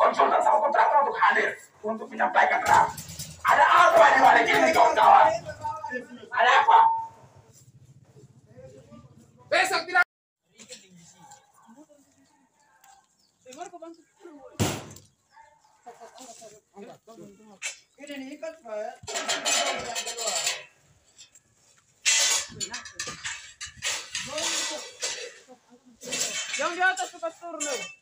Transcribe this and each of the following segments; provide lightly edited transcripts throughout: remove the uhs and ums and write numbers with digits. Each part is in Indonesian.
konsultan sama kontraktor untuk hadir untuk menyampaikan draft. Ada apa di balik ini kawan-kawan? Ada apa? Besok tidak. Ini ikat Pak. Yang di atas suka turun loh.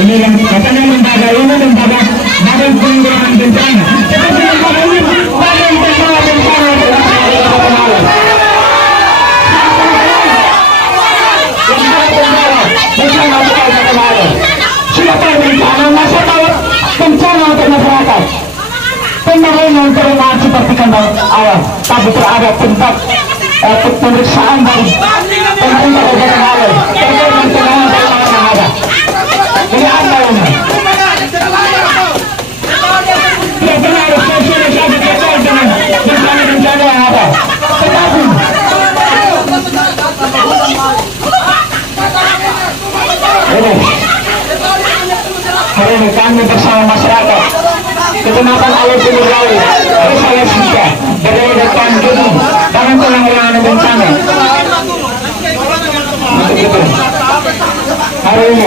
Ini yang katanya lembaga ini lembaga badan penanggulangan bencana. Tetapi lembaga ini badan penanggulangan bencana. Siapa bencana masyarakat bencana untuk masyarakat. Pembangunan perumahan seperti kandang ayam, tapi terhadap tempat pemeriksaan dari pemerintah daerah terkait dengan penanganan yang ada. Ini apa ini? Tidak pernah ada sosialisasi terkait dengan bencana yang ada. Tetapi hari ini kami bersama masyarakat Kecamatan Alur Timur Laut, Desa Lesika, berdaya depan gedung Badan Penanggulangan Bencana. Hari ini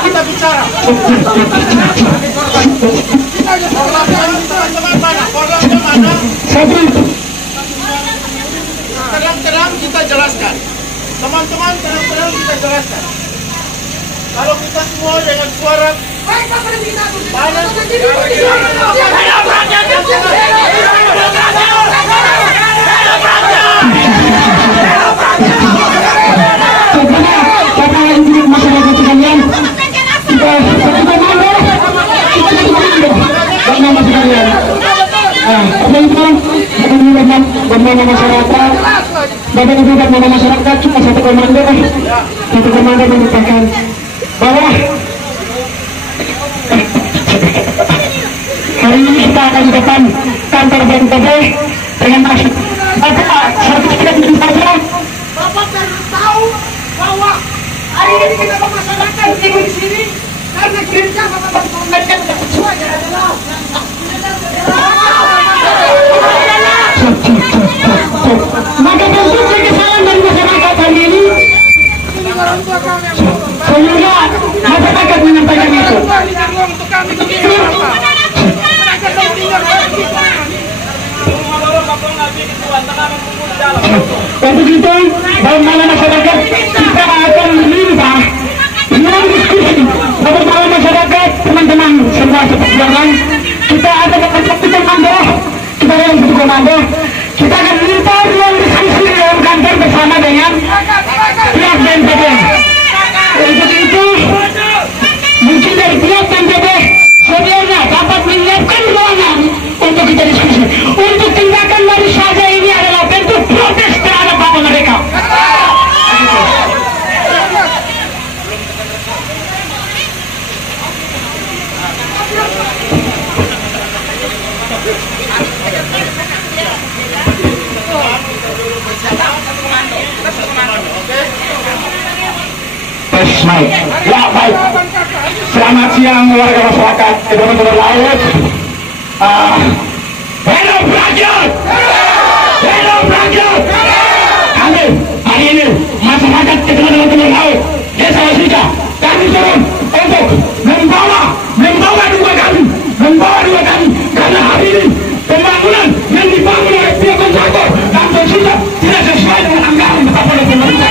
kita bicara. Terang-terang kita jelaskan. Teman-teman, terang-terang kita jelaskan. Kalau kita semua dengan suara masyarakat cuma satu komando menyatakan bahwa hari ini kita akan di depan kantor BNPB dengan maksud sertifikat saja. Bapak harus tahu bahwa hari ini kita masyarakat di sini karena gereja Bapak mengingatkan semuanya adalah maka bentuk kesalahan dari masyarakat hari ini sehingga masyarakat menyampaikan itu. Dan begitu dalam mana masyarakat kita akan meminta tes mic. Ya baik. Selamat siang warga masyarakat Kedua Timur Laut. Hidup rakyat! Hidup rakyat! Kami hari ini masyarakat Kedua Timur Laut Desa Wasika, kami turun untuk membawa duka kami karena hari ini pembangunan yang dibangun oleh pihak kontraktor dan Wasika tidak sesuai dengan anggaran betapa oleh pemerintah.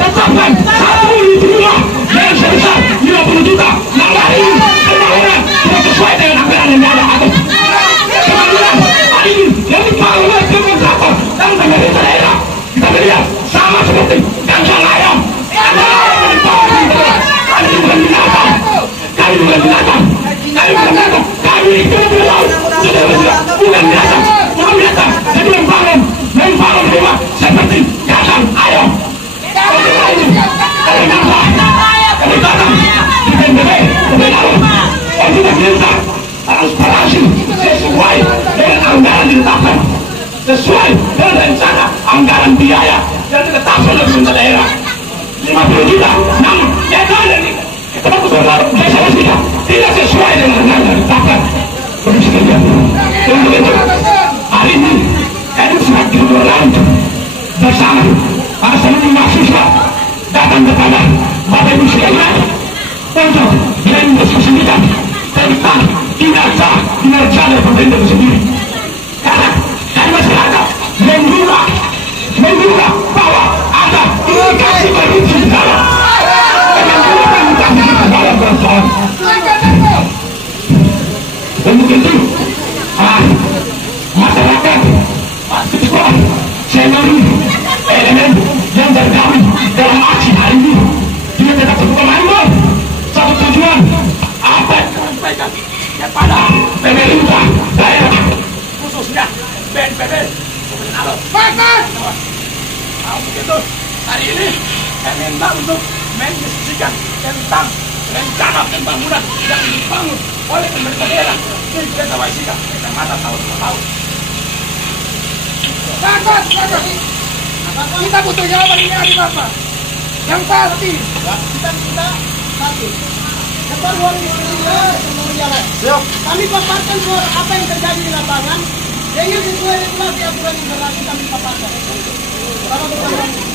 Tetapkan satu unit rumah yang sebesar 50 juta. Nah hari ini pembangunan tidak sesuai dengan anggaran yang ada atau pembangunan hari ini yang dibangun oleh pihak kontraktor dan pemerintah daerah. Kita melihat sama seperti kandang ayam. Kami bukan binatang. Kami itu berlaut. Bukan binatang. Jadi membangun rumah seperti kandang ayam. Transparansi sesuai dengan anggaran ditetapkan, sesuai dengan rencana anggaran biaya yang ditetapkan oleh pemerintah daerah 50 juta. Namun yang ada di tempat gubernur Desa Wasika tidak sesuai dengan anggaran yang ditetapkan. Untuk itu hari ini kami sangat berlaut bersama para seluruh mahasiswa datang kepada Bapak Ibu sekalian untuk mendiskusikan tentang kinerja dari pemerintah itu sendiri. Karena masyarakat menduga bahwa ada indikasi korupsi di dalam. Untuk itu masyarakat mahasiswa seluruh elemen yang tergabung dalam aksi hari ini kita tetap satu komando, satu tujuan apa yang disampaikan kepada pemerintah daerah khususnya BNPB. Bagus. Untuk itu hari ini saya minta untuk mendiskusikan tentang rencana pembangunan yang dibangun oleh pemerintah daerah di Desa Wasika, Kecamatan Laut. Bagus. Kita butuh jawaban ini dari Bapak. Yang pasti kita satu. Depan 2019 jalan. Kami paparkan apa yang terjadi di lapangan. Dengan sesuai regulasi aturan yang berlaku kami paparkan.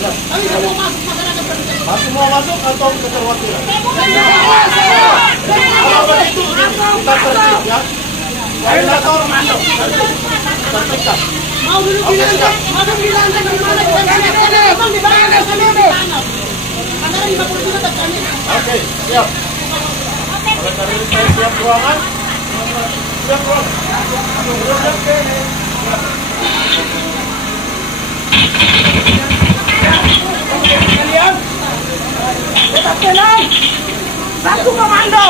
Kami semua masuk masyarakat terdekat. Semua masuk atau keterwakilan? Kalau begitu kita tertib ya. Koordinator masuk. Terdekat. Mau dulu bilang bagaimana kita di mana anggaran 50 juta terkami. Oke, siap. Oleh karena ini saya siap ruangan. Siap ruangan. Kalian tetap tenang. Satu komando.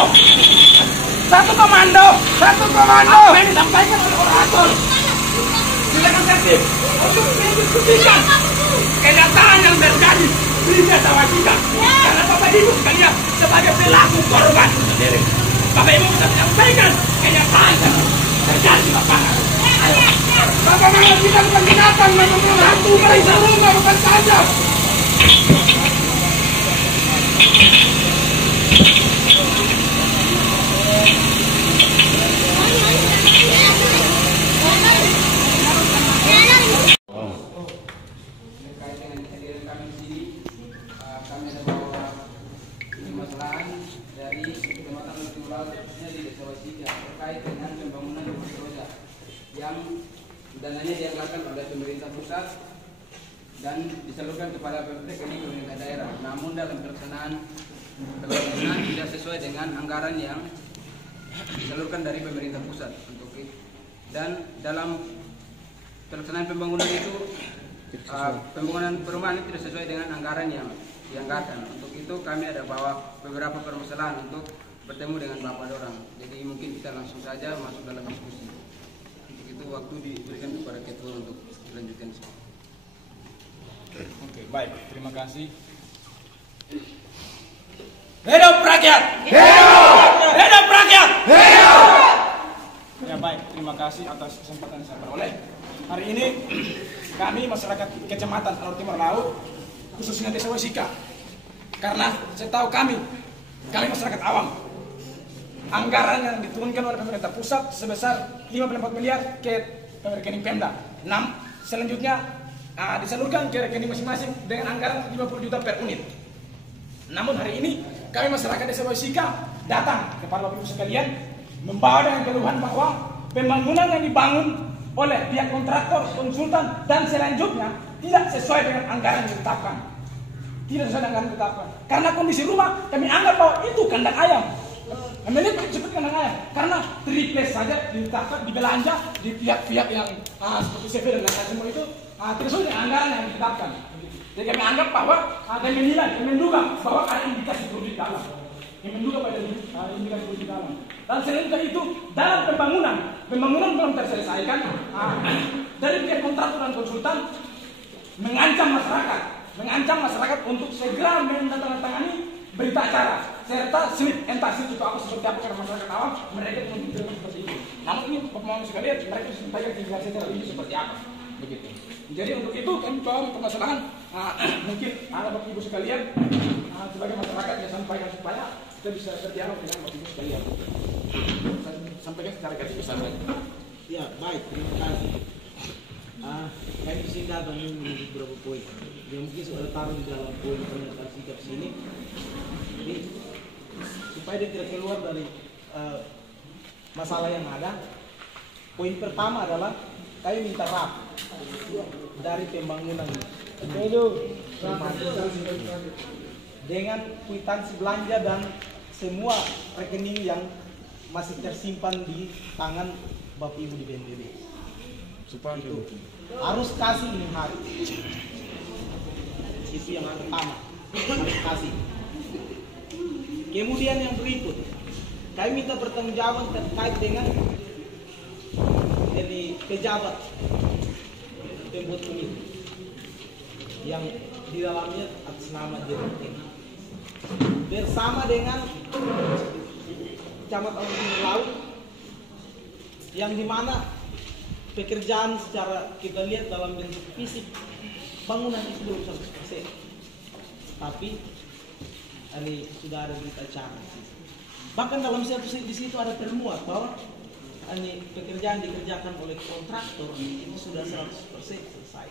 Apa yang disampaikan oleh orator? Silakan tertib untuk mendiskusikan kenyataan yang terjadi di Desa Wasika. Karena Bapak Ibu sekalian sebagai pelaku korban sendiri, Bapak Ibu bisa menyampaikan kenyataan yang terjadi di lapangan. Bagaimana kita bukan binatang, satu merisa rumah bukan saja. Dananya dianggarkan oleh pemerintah pusat dan disalurkan kepada pemerintah daerah. Namun dalam pelaksanaan tidak sesuai dengan anggaran yang disalurkan dari pemerintah pusat untuk itu. Dan dalam pelaksanaan pembangunan itu pembangunan perumahan itu tidak sesuai dengan anggaran yang dianggarkan. Untuk itu kami ada bawa beberapa permasalahan untuk bertemu dengan Bapak Dorang. Jadi mungkin kita langsung saja masuk dalam diskusi. Itu waktu diberikan kepada ketua untuk dilanjutkan. Oke, baik. Terima kasih. Hidup rakyat! Hidup rakyat! Ya baik, terima kasih atas kesempatan yang saya peroleh. Hari ini kami masyarakat Kecamatan Alor Timur Laut khususnya Desa Wesika. Karena saya tahu kami masyarakat awam, anggaran yang diturunkan oleh pemerintah pusat sebesar 54 miliar ke rekening Pemda. Selanjutnya disalurkan ke rekening masing-masing dengan anggaran 50 juta per unit. Namun hari ini kami masyarakat Desa Wesika datang kepada Bapak Ibu sekalian membawa dengan keluhan bahwa pembangunan yang dibangun oleh pihak kontraktor, konsultan dan selanjutnya tidak sesuai dengan anggaran yang ditetapkan. Tidak sesuai dengan anggaran yang ditetapkan. Karena kondisi rumah kami anggap bahwa itu kandang ayam. Kami lihat seperti kandang ayam. Karena triples saja ditetapkan, dibelanja di pihak-pihak yang seperti CV dan lain-lain semua itu tidak sesuai dengan anggaran yang ditetapkan. Jadi kami anggap bahwa kami menilai, kami menduga bahwa ada indikasi korupsi dalam. Kami menduga pada indikasi korupsi dalam. Dan selanjutnya itu dalam pembangunan belum terselesaikan dari pihak kontraktor dan konsultan mengancam masyarakat untuk segera menandatangani berita acara serta slip entah slip itu apa seperti apa karena masyarakat awam mereka menunjukkan seperti itu. Namun ini pemahaman sekalian mereka disampaikan jelasnya secara ini seperti apa begitu. Jadi untuk itu kami bawa permasalahan mungkin ada Bapak Ibu sekalian sebagai masyarakat yang sampaikan supaya kita bisa berdialog dengan Bapak Ibu sekalian. Saya sampaikan secara garis besar saja. Ya baik, terima kasih. Kami singkat menunggu beberapa poin. Yang mungkin sudah taruh di dalam poin pernyataan sikap sini. Jadi supaya dia tidak keluar dari masalah yang ada. Poin pertama adalah kami minta RAP dari pembangunan dengan kwitansi belanja dan semua rekening yang masih tersimpan di tangan Bapak Ibu di BNPB. Itu harus kasih 5 hari. Itu yang pertama, harus kasih. Kemudian yang berikut, kami minta pertanggungjawaban terkait dengan ini pejabat pembuat komite yang di dalamnya atas nama JPT bersama dengan Camat Alumni Laut yang dimana pekerjaan secara kita lihat dalam bentuk fisik bangunan itu belum 100%, tapi ini sudah ada berita acara. Bahkan dalam satu di situ ada termuat bahwa ini pekerjaan dikerjakan oleh kontraktor itu sudah 100% selesai.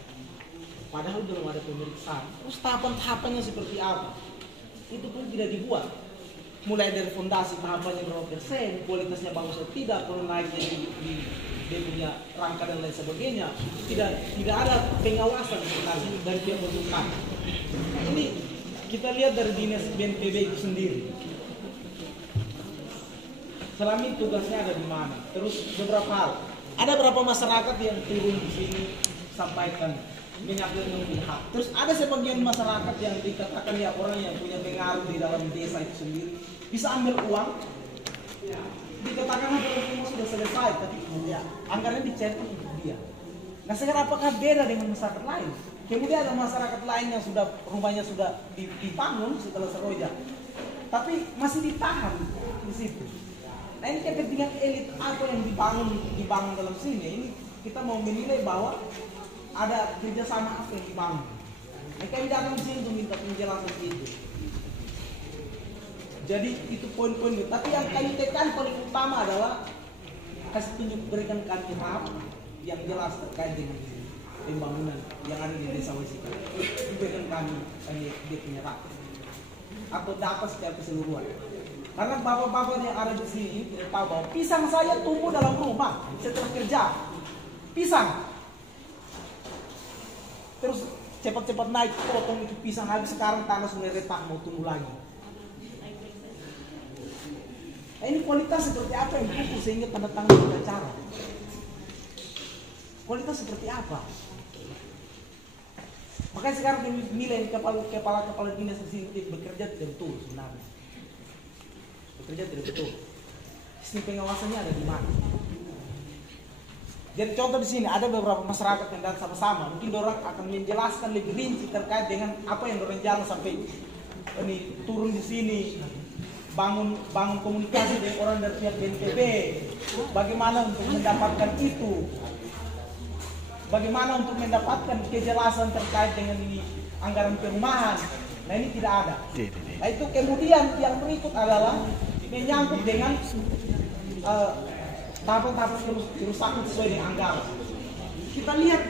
Padahal belum ada pemeriksaan. Terus tahapan-tahapannya seperti apa? Itu pun tidak dibuat. Mulai dari fondasi tahapannya berapa persen, kualitasnya bagus atau tidak, kalau naiknya di dia punya rangka dan lain sebagainya, tidak ada pengawasan sebenarnya dari pihak konsultan. Ini kita lihat dari dinas BNPB itu sendiri. Selama ini tugasnya ada di mana? Terus beberapa hal. Ada beberapa masyarakat yang turun di sini sampaikan menyampaikan hak. Terus ada sebagian masyarakat yang dikatakan ya orang yang punya pengaruh di dalam desa itu sendiri bisa ambil uang. Dikatakan rumah sudah selesai, tapi ya anggarannya dicairkan untuk dia. Nah sekarang apakah beda dengan masyarakat lain? Kemudian ada masyarakat lain yang sudah rumahnya sudah dibangun setelah seroja, tapi masih ditahan di situ. Nah ini kepentingan elit apa yang dibangun dalam sini. Ini kita mau menilai bahwa ada kerjasama apa yang dibangun. Nah kami datang di sini untuk minta penjelasan itu. Jadi itu poin-poin itu. Tapi yang kami tekan paling utama adalah kasih tunjuk berikan kami RAP yang jelas terkait dengan pembangunan yang ada di Desa Wesika. Berikan kami dia punya RAP atau data secara keseluruhan. Karena bapak-bapak yang ada di sini tidak tahu bahwa pisang saya tumbuh dalam rumah setelah kerja. Pisang. Terus cepat-cepat naik potong itu pisang habis, sekarang tanah sudah retak mau tumbuh lagi. Nah, ini kualitas seperti apa yang dipukul sehingga tanda tangan berbicara? Kualitas seperti apa? Makanya sekarang nilai kepala dinas di sini bekerja tidak betul sebenarnya. Bekerja tidak betul. Sistem pengawasannya ada di mana? Jadi contoh di sini ada beberapa masyarakat yang datang sama-sama. Mungkin orang akan menjelaskan lebih rinci terkait dengan apa yang orang jalan sampai ini turun di sini. Bangun komunikasi dengan orang dari pihak BNPB. Bagaimana untuk mendapatkan itu? Bagaimana untuk mendapatkan kejelasan terkait dengan ini anggaran perumahan. Nah ini tidak ada. Nah itu kemudian yang berikut adalah menyangkut dengan tahap-tahap kerusakan sesuai dengan anggaran. Kita lihat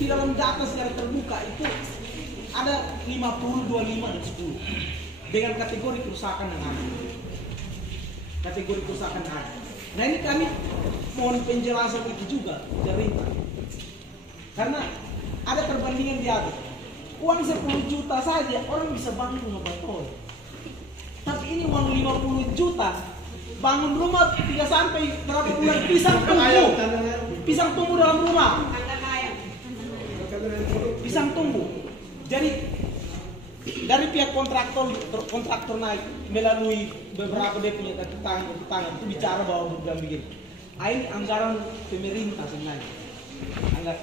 di dalam data secara terbuka itu ada 50, 25, dan 10 dengan kategori kerusakan yang ada. Kategori kerusakan yang ada. Nah ini kami mohon penjelasan itu juga dari karena ada perbandingan di atas. Uang 10 juta saja orang bisa bangun rumah beton. Tapi ini uang 50 juta bangun rumah 3 sampai berapa bulan pisang tumbuh. Pisang tumbuh dalam rumah. Pisang tumbuh. Jadi dari pihak kontraktor naik melalui beberapa dia punya tetangga itu bicara bahwa bukan begini. Ini anggaran pemerintah sebenarnya.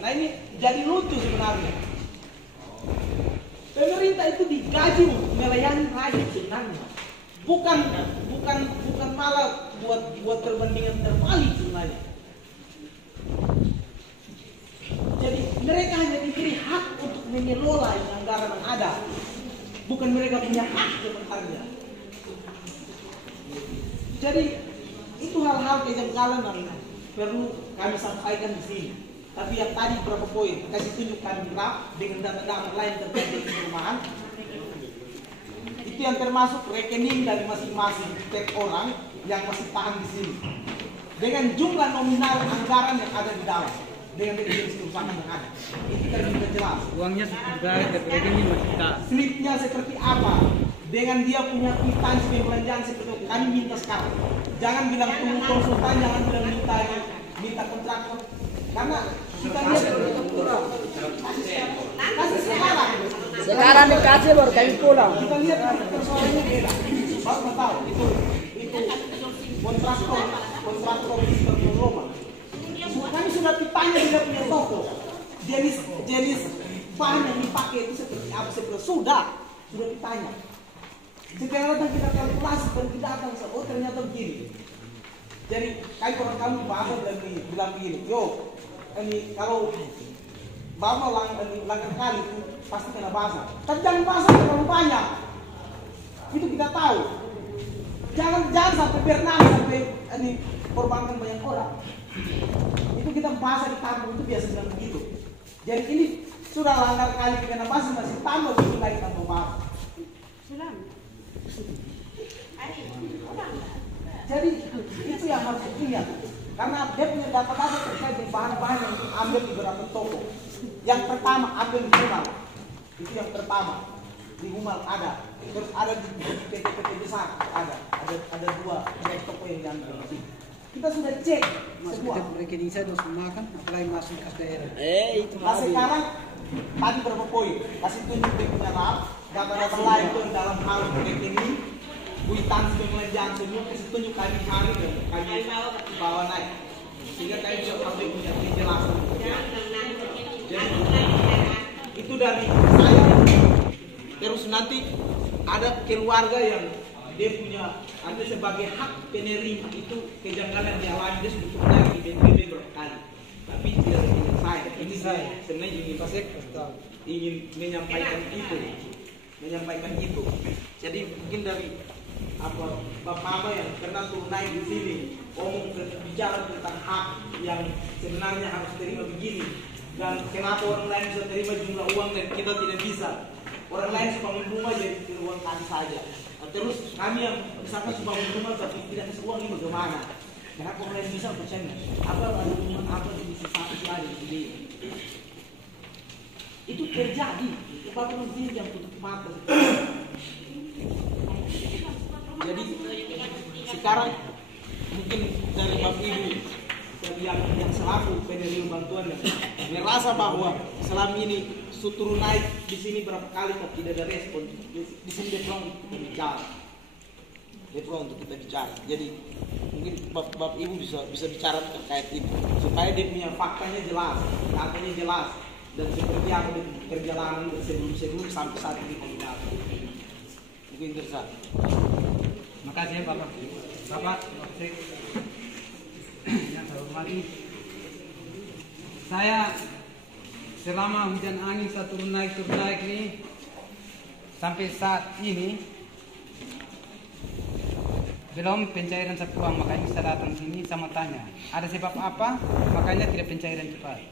Nah ini jadi lucu sebenarnya. Pemerintah itu digaji untuk melayani rakyat sebenarnya. Bukan malah buat perbandingan terbalik sebenarnya. Jadi mereka hanya diberi hak untuk mengelola anggaran yang ada. Bukan mereka punya hak sebenarnya. Jadi itu hal-hal kejanggalan yang perlu kami sampaikan di sini. Tapi yang tadi berapa poin kasih tunjuk kami graf dengan data-data lain terkait dengan perumahan. Itu yang termasuk rekening dari masing-masing setiap orang yang masih tahan di sini. Dengan jumlah nominal anggaran yang ada di dalam. Dengan definisi kerusakan yang ada. Itu kan sudah jelas. Uangnya sudah ada rekening masih tahan. Slipnya seperti apa? Dengan dia punya kwitansi pembelanjaan seperti itu. Kami minta sekarang. Jangan bilang tunggu konsultan, jangan bilang minta kontraktor. Karena kita lihat kasih sekarang dikasih baru kami pulang. Kita lihat persoalannya beda. Bapak tahu itu kontraktor di Roma. Kami sudah ditanya dia punya toko. Jenis bahan yang dipakai itu seperti apa? Sudah ditanya. Sekarang datang kita kalkulasi dan kita akan oh ternyata begini. Jadi kami bahasa bilang begini, yo ini kalau bapak langgar kali itu pasti kena basah. Tapi jangan basah terlalu banyak. Itu kita tahu. Jangan sampai berenang sampai ini korbankan banyak orang. Itu kita basah di kampung itu biasa bilang begitu. Jadi ini sudah langgar kali kena basah masih tambah itu lagi tambah basah. Jadi itu yang harus dilihat. Karena dia punya data-data terkait dengan bahan-bahan yang diambil di beberapa toko. Yang pertama ambil di Humal. Itu yang pertama. Di Humal ada. Terus ada di PT-PT besar ada 2 toko yang diambil. Kita sudah cek semua. Rekening saya sudah semua kan, apalagi masuk kas daerah. Itu nah sekarang tadi berapa poin? Kasih tunjuk di punya data-data lain itu dalam hal rekening. Kwitansi pembelanjaan semua kasih tunjuk kami hari dan kami bawa naik sehingga kami bisa sampai punya penjelasan. Jadi itu dari saya. Terus nanti ada keluarga yang dia punya ada sebagai hak penerima itu kejanggalan yang lain dia sudah naik di BNPB berkali. Tapi tidak dengan saya. Ini saya sebenarnya ingin menyampaikan itu. Jadi mungkin dari bapak yang pernah turun naik di sini bicara tentang hak yang sebenarnya harus terima begini dan kenapa orang lain bisa terima jumlah uang dan kita tidak bisa. Orang lain suka bangun rumah jadi uang kami saja. Nah, terus kami yang misalkan suka bangun rumah tapi tidak kasih uang ini bagaimana? Kenapa orang lain bisa percaya? Apa di sisi satu ada di sini? Itu terjadi. Bapak mesti yang tutup mata. Jadi sekarang mungkin dari Bapak Ibu yang selaku penerima bantuan merasa bahwa selama ini turun naik di sini berapa kali kok tidak ada respon. Di sini dia untuk kita bicara. Jadi mungkin Bapak Ibu bisa bicara terkait ini supaya dia punya faktanya jelas, datanya jelas dan seperti apa perjalanan sebelum sampai saat ini kita. Mungkin tersat. Makasih ya Bapak. Yang saya hormati, saya selama hujan angin saya turun naik ini sampai saat ini belum pencairan satu uang, makanya saya datang sini sama tanya ada sebab apa makanya tidak pencairan cepat.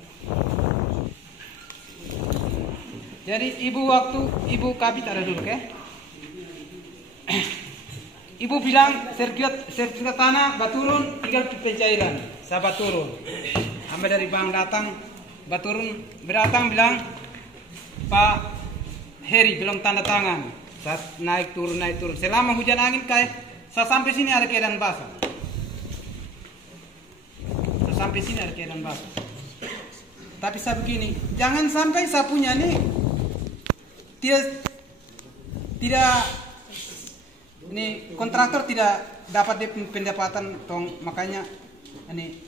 Jadi waktu ibu kabit ada dulu ke? Ibu bilang sertifikat tanah baturun tinggal pencairan, saya baturun. Sampai dari bank datang baturun berdatang bilang Pak Heri belum tanda tangan. Saya naik turun. Selama hujan angin kayak saya sampai sini ada keadaan basah. Tapi saya begini, jangan sampai saya punya nih tidak ini kontraktor tidak dapat pendapatan tong, makanya ini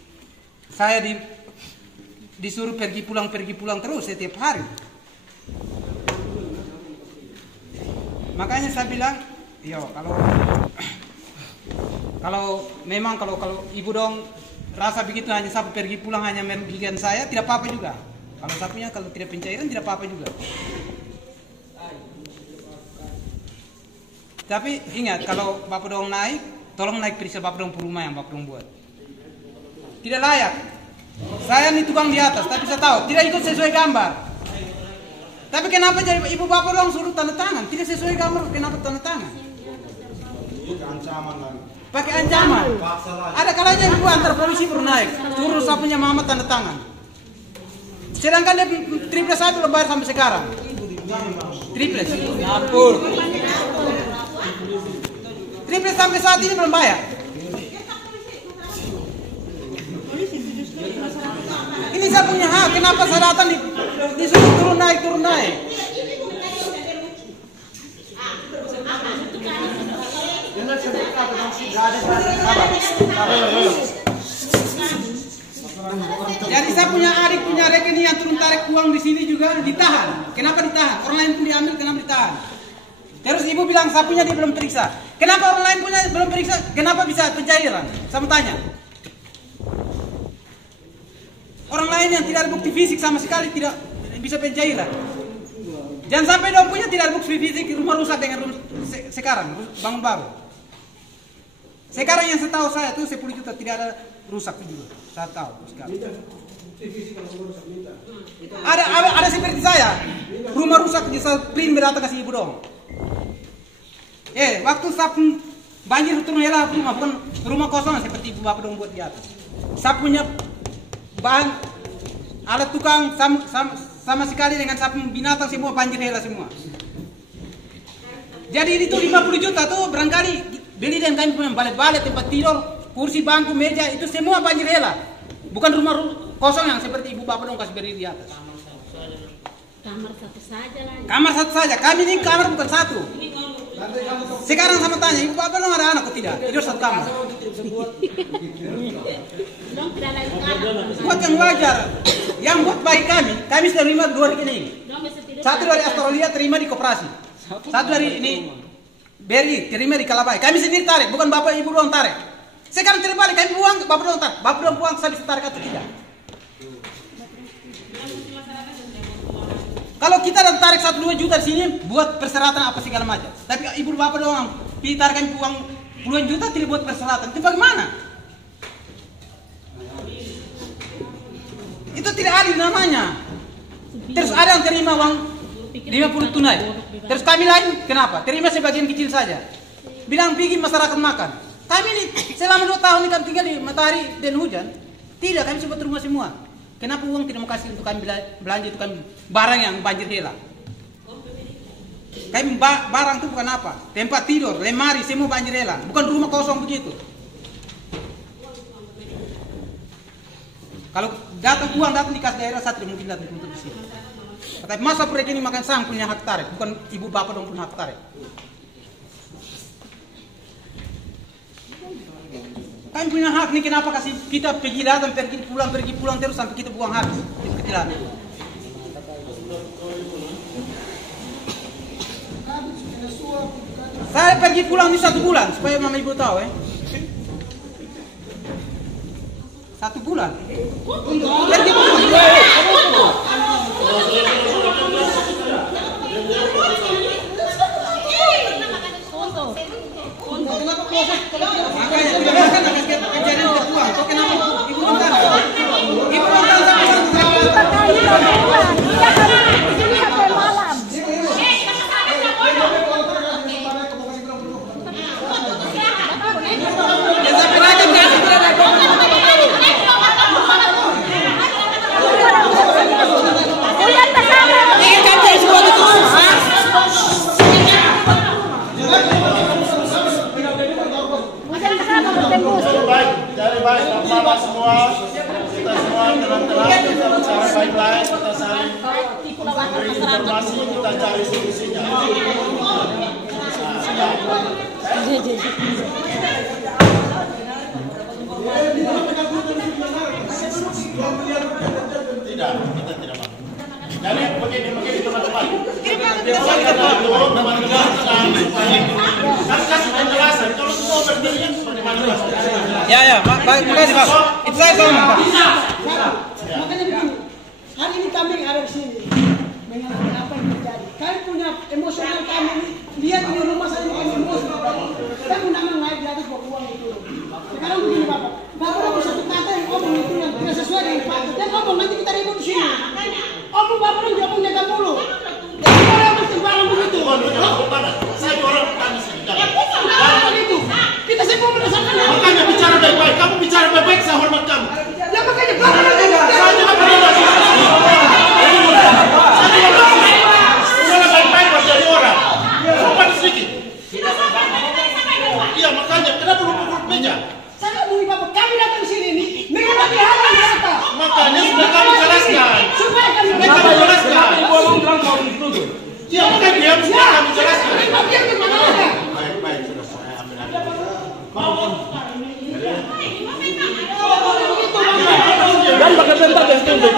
saya disuruh pergi pulang terus setiap hari. Makanya saya bilang, yo kalau memang kalau ibu dong rasa begitu hanya saya pergi pulang hanya merugikan saya, tidak apa-apa juga. Kalau saya punya kalau tidak pencairan tidak apa-apa juga. Tapi ingat kalau Bapak dong naik, tolong naik periksa Bapak dong rumah yang Bapak dong buat. Tidak layak. Saya nih tukang di atas, tapi saya tahu tidak ikut sesuai gambar. Tapi kenapa jadi ibu Bapak dong suruh tanda tangan? Tidak sesuai gambar, kenapa tanda tangan? Ancaman lagi. Pakai ancaman. Ada kalanya ibu antar polisi baru naik, turun saya punya mama tanda tangan. Sedangkan dia triples saya belum bayar sampai sekarang. Triples. Ampun. Triples sampai saat ini belum bayar. Ini saya punya hak. Kenapa saya datang disuruh turun naik? Jadi saya punya adik punya rekening yang turun tarik uang di sini juga ditahan. Kenapa ditahan? Orang lain pun diambil, kenapa ditahan? Terus ibu bilang saya punya dia belum periksa. Kenapa orang lain punya belum periksa? Kenapa bisa pencairan? Saya tanya. Orang lain yang tidak ada bukti fisik sama sekali tidak bisa pencairan. Jangan sampai dong punya tidak ada bukti fisik rumah rusak dengan rumah sekarang bangun baru. Sekarang yang setahu saya tuh 10 juta tidak ada rusak juga. Saya tahu sekali. Ada seperti saya. Rumah rusak bisa print berata kasih ibu dong. Waktu saya banjir turun hela rumah bukan rumah kosong seperti ibu bapak dong buat di atas. Saya punya bahan alat tukang sama sekali dengan sapu binatang semua banjir hela semua. Jadi itu 50 juta tuh barangkali beli dan kami punya balai-balai tempat tidur, kursi, bangku, meja itu semua banjir hela. Bukan rumah kosong yang seperti ibu bapak dong kasih berdiri di atas. Kamar satu saja lah. Kamar satu saja. Kami ini kamar bukan satu. Sekarang sama tanya, ibu bapak dong ada anak atau tidak? Tidur satu kamar. Dong tidak lagi anak. Buat yang wajar. Yang buat baik kami sudah terima 2 rekening. Satu dari Australia terima di koperasi. Satu dari ini BRI terima di Kalabai. Kami sendiri tarik, bukan bapak ibu doang tarik. Sekarang terbalik, kami buang, bapak doang tarik. Bapak doang buang, saya bisa tarik atau tidak? Kalau kita dan tarik 1-2 juta di sini buat persyaratan apa segala macam. Tapi ibu bapak doang tarik kami uang puluhan juta tidak buat persyaratan. Itu bagaimana? Itu tidak adil namanya. Terus ada yang terima uang 50 tunai. Terus kami lain kenapa? Terima sebagian kecil saja. Bilang pergi masyarakat makan. Kami ini selama 2 tahun ini kami tinggal di matahari dan hujan. Tidak, kami sempat rumah semua. Kenapa uang tidak mau kasih untuk kami belanja itu kami barang yang banjir hela? Kami barang itu bukan apa? Tempat tidur, lemari, semua banjir hela. Bukan rumah kosong begitu. Kalau datang uang datang di kas daerah, saya tidak mungkin datang untuk di sini. Tapi masa proyek ini makan sang punya hak tarik, bukan ibu bapak dong punya hak tarik. Kami punya hak nih, kenapa kasih kita pergi datang, pergi pulang terus sampai kita buang habis itu kecelakaan. Saya pergi pulang ini 1 bulan supaya mama ibu tahu 1 bulan. Pergi pulang. Kenapa proses? Makanya tidak kan kejadian kedua. Kok kenapa ibu minta? Ibu minta baik, Bapak semua, kita semua tenang-tenang, kita bicara baik-baik, kita saling beri informasi, kita cari solusinya. Tidak, kita tidak mau. Jadi begini teman-teman. Teman-teman kasih penjelasan. Kalau semua berdiri seperti mana? Ya, makasih Pak. Itu saya tahu. Makanya begini, hari ini kami ada di sini mengenai apa yang terjadi. Kami punya emosional kami lihat di rumah saya kami emosional. Saya undangan naik di atas bawa uang itu. Sekarang begini Bapak, Bapak satu kata yang ngomong itu yang tidak sesuai dengan fakta. Dia ngomong nanti kita ribut di sini. Omong Bapak orang jawab jaga mulu. Jadi orang mesti barang begitu. Saya orang petani sini. Kenapa begitu? Kita semua merasakan. Makanya bicara baik-baik. Kamu bicara baik-baik, saya hormat kamu. Ya makanya Bapak saya juga pernah baik-baik buat jadi orang. Sopan sedikit. Iya makanya kenapa lu pukul meja? saya mau Bapak kami datang di sini ini mengenai hal yang nyata. Makanya sudah kami jelaskan. Supaya kami jelaskan. Iya makanya dia mesti kami jelaskan. Baik-baik sudah saya ambil aja. Dan pakai bentar ya setuju.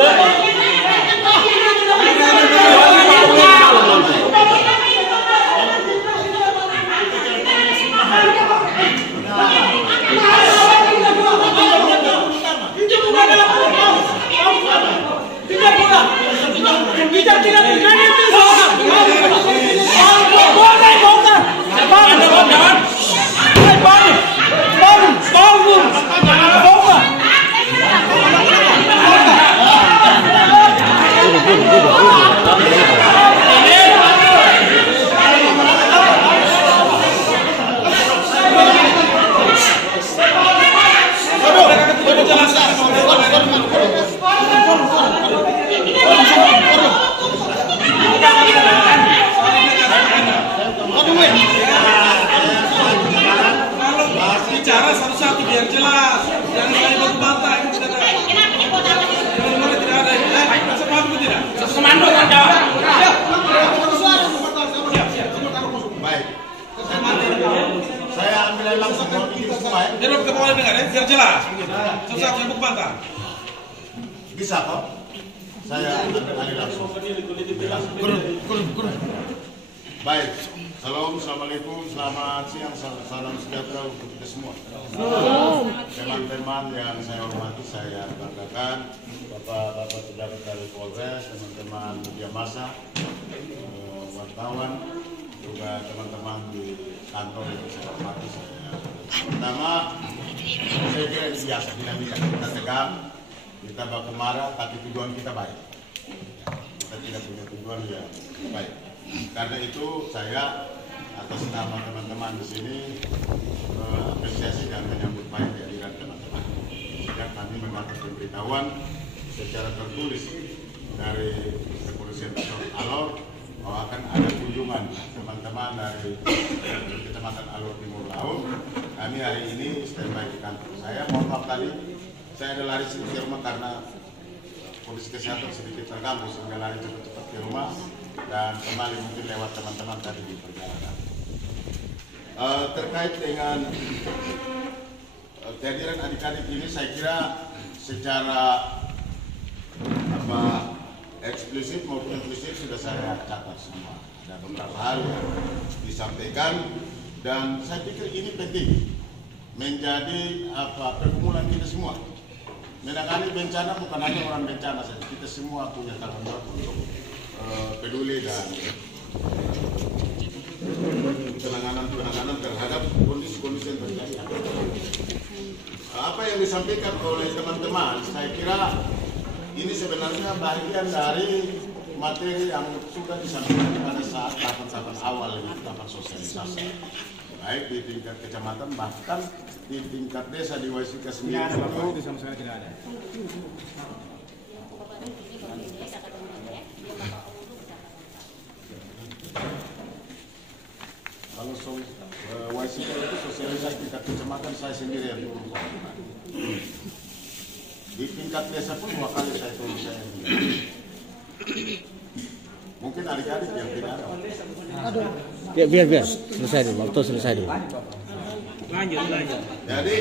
Bicara satu-satu biar jelas. Jangan kali batu-bata. Tidak ada. Sepaham itu tidak? Satu komando kan jawab. Baik. Saya ambil langsung ini semua ya. Dia ke bawah dengar ya, biar jelas. Satu-satu yang batu-bata. Bisa kok? Saya ambil langsung. Baik. Halo, assalamualaikum, selamat siang, salam sejahtera untuk kita semua. Teman-teman yang saya hormati, saya banggakan, bapak-bapak pejabat dari Polres, teman-teman media massa, wartawan, juga teman-teman di kantor yang saya hormati. Pertama, saya kira ini biasa, dinamika kita tegang, kita baku marah, tapi tujuan kita baik. Kita tidak punya tujuan yang baik. Karena itu saya atas nama teman-teman di sini apresiasi dan menyambut baik kehadiran teman-teman. Sejak kami mendapat pemberitahuan secara tertulis dari Kepolisian Resort Alor bahwa akan ada kunjungan teman-teman dari Kecamatan Alor Timur Laut. Kami hari ini standby di kantor. Saya mohon maaf tadi saya ada lari sedikit ke rumah karena kondisi kesehatan sedikit terganggu sehingga lari cepat-cepat ke rumah dan kembali mungkin lewat teman-teman tadi di perjalanan. Terkait dengan kehadiran adik-adik ini, saya kira secara eksplisit maupun implisit sudah saya catat semua. Ada beberapa hal yang disampaikan dan saya pikir ini penting menjadi pergumulan kita semua. Menangani bencana bukan hanya orang bencana saja, kita semua punya tanggung jawab untuk peduli dan penanganan terhadap kondisi-kondisi yang terjadi. Apa yang disampaikan oleh teman-teman, saya kira ini sebenarnya bagian dari materi yang sudah disampaikan pada saat tahapan-tahapan awal ini, tahapan sosialisasi, baik di tingkat kecamatan bahkan di tingkat desa di Waisika sendiri. Tidak ada. Kalau Waisika itu sosialisasi tingkat kecamatan saya sendiri yang turun. Di tingkat desa pun 2 kali saya turun saya. Mungkin adik-adik yang tidak ada. Ya, biar selesai dulu, waktu selesai dulu. Lanjut. Jadi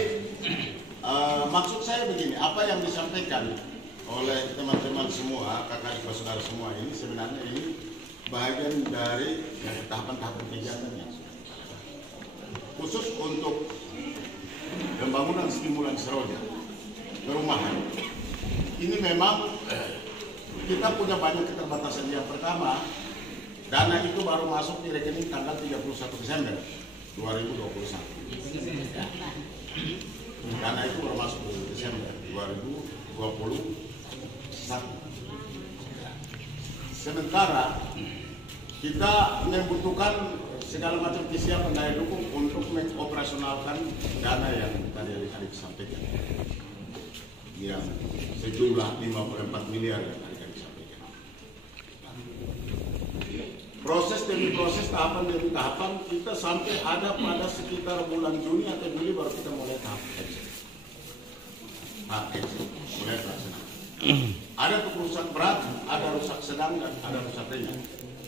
maksud saya begini, apa yang disampaikan oleh teman-teman semua, kakak ibu saudara semua ini sebenarnya ini bagian dari tahapan-tahapan kegiatannya. Khusus untuk pembangunan stimulan seroja perumahan. Ini memang kita punya banyak keterbatasan. Yang pertama, dana itu baru masuk di rekening tanggal 31 Desember 2021. Dana itu baru masuk di Desember 2021. Sementara kita membutuhkan segala macam kesiapan daya dukung untuk mengoperasionalkan dana yang tadi adik-adik sampaikan, yang sejumlah 54 miliar yang adik-adik sampaikan. Proses demi proses, tahapan demi tahapan, kita sampai ada pada sekitar bulan Juni atau Juli baru kita mulai tahap exit. Mulai pelaksanaan. Ada rusak berat, ada rusak sedang, dan ada rusak ringan.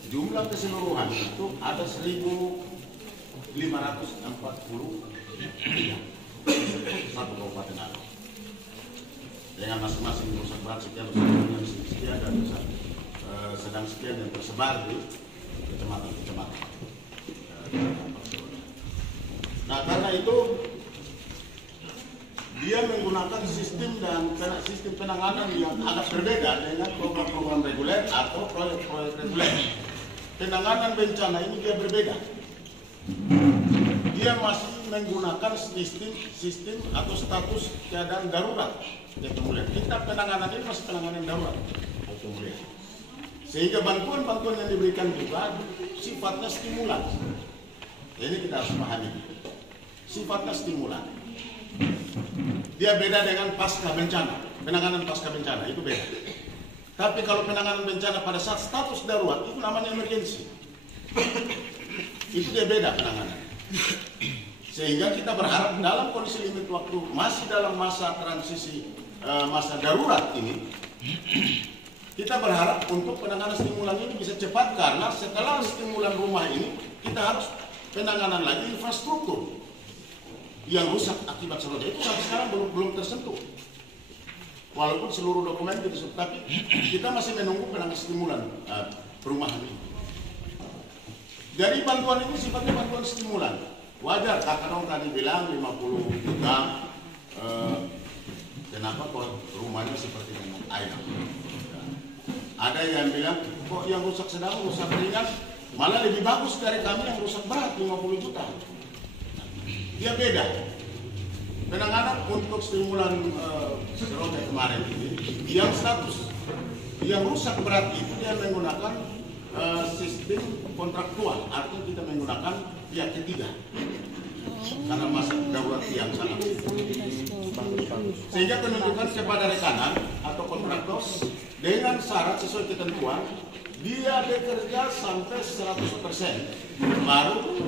Jumlah keseluruhan itu ada 1.540 satu kabupaten ada. Dengan masing-masing rusak berat sekian, rusak ringan sekian, dan rusak sedang sekian yang tersebar di kecamatan-kecamatan. Nah, karena itu dia menggunakan sistem penanganan yang agak berbeda dengan program-program reguler atau proyek-proyek reguler. Penanganan bencana ini dia berbeda. Dia masih menggunakan sistem atau status keadaan darurat. Kita penanganan ini masih penanganan darurat. Sehingga bantuan-bantuan yang diberikan juga sifatnya stimulan. Ini kita harus pahami. Sifatnya stimulan. Dia beda dengan pasca bencana. Penanganan pasca bencana itu beda. Tapi kalau penanganan bencana pada saat status darurat itu namanya emergency. Itu dia beda penanganan. Sehingga kita berharap dalam kondisi limit waktu masih dalam masa transisi masa darurat ini, kita berharap untuk penanganan stimulan ini bisa cepat, karena setelah stimulan rumah ini kita harus penanganan lagi infrastruktur yang rusak akibat seroja itu sampai sekarang belum tersentuh. Walaupun seluruh dokumen kita sudah, tapi kita masih menunggu penanganan stimulan perumahan ini. Jadi bantuan ini sifatnya bantuan stimulan. Wajar, Kak Kanong tadi bilang 50 juta. Kenapa kok rumahnya seperti dengan air? Ada yang bilang, kok yang rusak sedang, rusak ringan, malah lebih bagus dari kami yang rusak berat 50 juta. Dia beda. Penanganan untuk stimulan seroja kemarin ini, yang status yang rusak berat itu dia menggunakan sistem kontraktual, artinya kita menggunakan pihak ketiga karena masa darurat yang sangat sehingga penunjukan kepada rekanan atau kontraktor dengan syarat sesuai ketentuan dia bekerja sampai 100% baru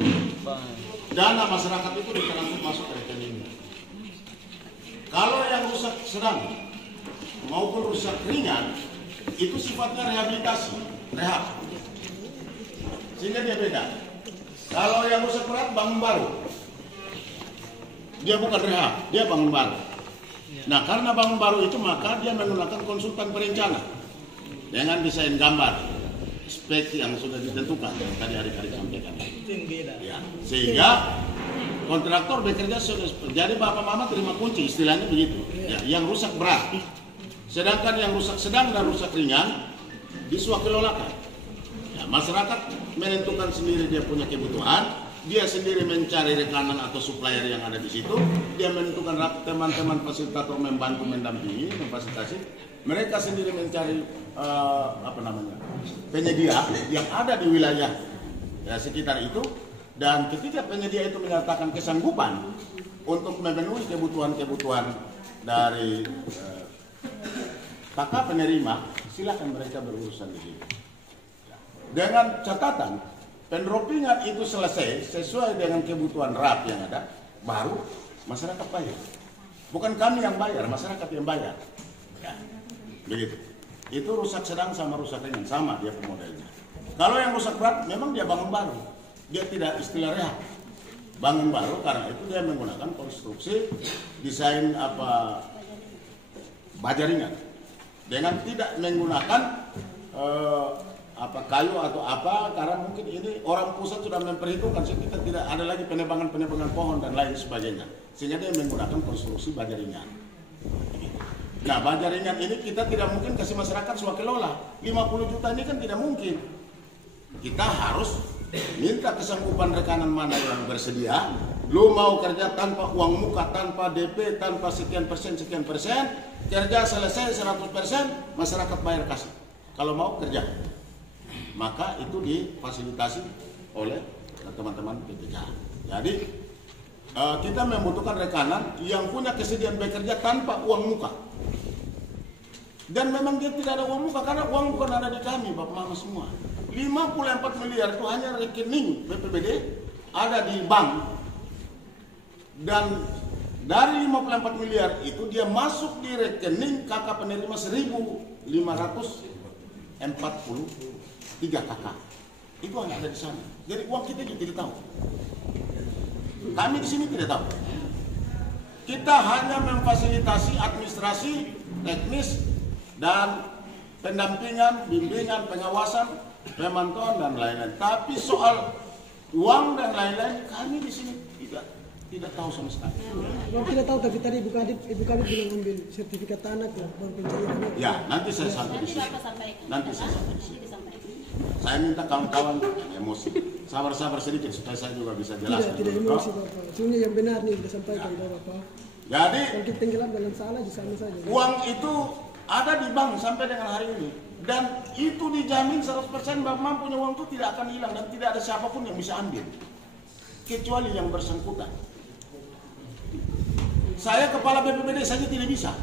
dana masyarakat itu ditransfer masuk ke rekeningnya. Kalau yang rusak sedang maupun rusak ringan itu sifatnya rehabilitasi, rehab, sehingga dia beda. Kalau yang rusak berat bangun baru, dia bukan rehab, dia bangun baru. Nah, karena bangun baru itu maka dia menggunakan konsultan perencana dengan desain gambar, spek yang sudah ditentukan yang tadi adik-adik sampaikan. Ya, sehingga kontraktor bekerja jadi bapak mama terima kunci, istilahnya begitu. Ya, yang rusak berat, sedangkan yang rusak sedang dan rusak ringan disuakelolakan. Ya, masyarakat menentukan sendiri dia punya kebutuhan, dia sendiri mencari rekanan atau supplier yang ada di situ, dia menentukan teman-teman fasilitator membantu mendampingi, memfasilitasi, mereka sendiri mencari penyedia yang ada di wilayah sekitar itu, dan ketika penyedia itu menyatakan kesanggupan untuk memenuhi kebutuhan-kebutuhan dari kakak penerima, silakan mereka berurusan di sini. Dengan catatan pendropingan itu selesai sesuai dengan kebutuhan RAP yang ada, baru masyarakat bayar. Bukan kami yang bayar, masyarakat yang bayar. Ya, begitu. Itu rusak sedang sama rusak ringan, sama dia modelnya. Kalau yang rusak berat, memang dia bangun baru. Dia tidak istilah rehab. Bangun baru, karena itu dia menggunakan konstruksi desain baja ringan. Dengan tidak menggunakan kayu atau apa, karena mungkin ini orang pusat sudah memperhitungkan kita tidak ada lagi penebangan pohon dan lain sebagainya, sehingga dia menggunakan konstruksi baja ringan. Nah, baja ringan ini kita tidak mungkin kasih masyarakat swakelola 50 juta ini kan tidak mungkin. Kita harus minta kesanggupan rekanan mana yang bersedia. Lu mau kerja tanpa uang muka, tanpa DP, tanpa sekian persen, kerja selesai 100%, masyarakat bayar kasih. Kalau mau kerja, maka itu difasilitasi oleh teman-teman PPK. Jadi kita membutuhkan rekanan yang punya kesediaan bekerja tanpa uang muka. Dan memang dia tidak ada uang muka, karena uang bukan ada di kami, Bapak Mama semua. 54 miliar itu hanya rekening BPBD ada di bank. Dan dari 54 miliar itu dia masuk di rekening kakak penerima 1.543 kakak. Itu hanya ada di sana. Jadi uang kita juga tidak tahu. Kami di sini tidak tahu. Kita hanya memfasilitasi administrasi, teknis, dan pendampingan, bimbingan, pengawasan, pemantauan dan lain-lain. Tapi soal uang dan lain-lain kami di sini tidak tahu sama sekali. Bang tidak tahu, tapi tadi Ibu Kadip bilang ambil sertifikat tanah ke Bank Pencairan. Ya, nanti saya sampai di sini. Nanti saya sampai di sini. Saya minta kawan-kawan emosi. Sabar-sabar sedikit supaya saya juga bisa jelaskan. Tidak emosi Bapak. Sebenarnya yang benar nih disampaikan Bapak. Jadi, kalau kita tenggelam dalam salah di sana saja. Uang itu ada di bank sampai dengan hari ini. Dan itu dijamin 100% Bapak Mam punya uang itu tidak akan hilang dan tidak ada siapapun yang bisa ambil. Kecuali yang bersangkutan. Saya kepala BPBD saja tidak bisa.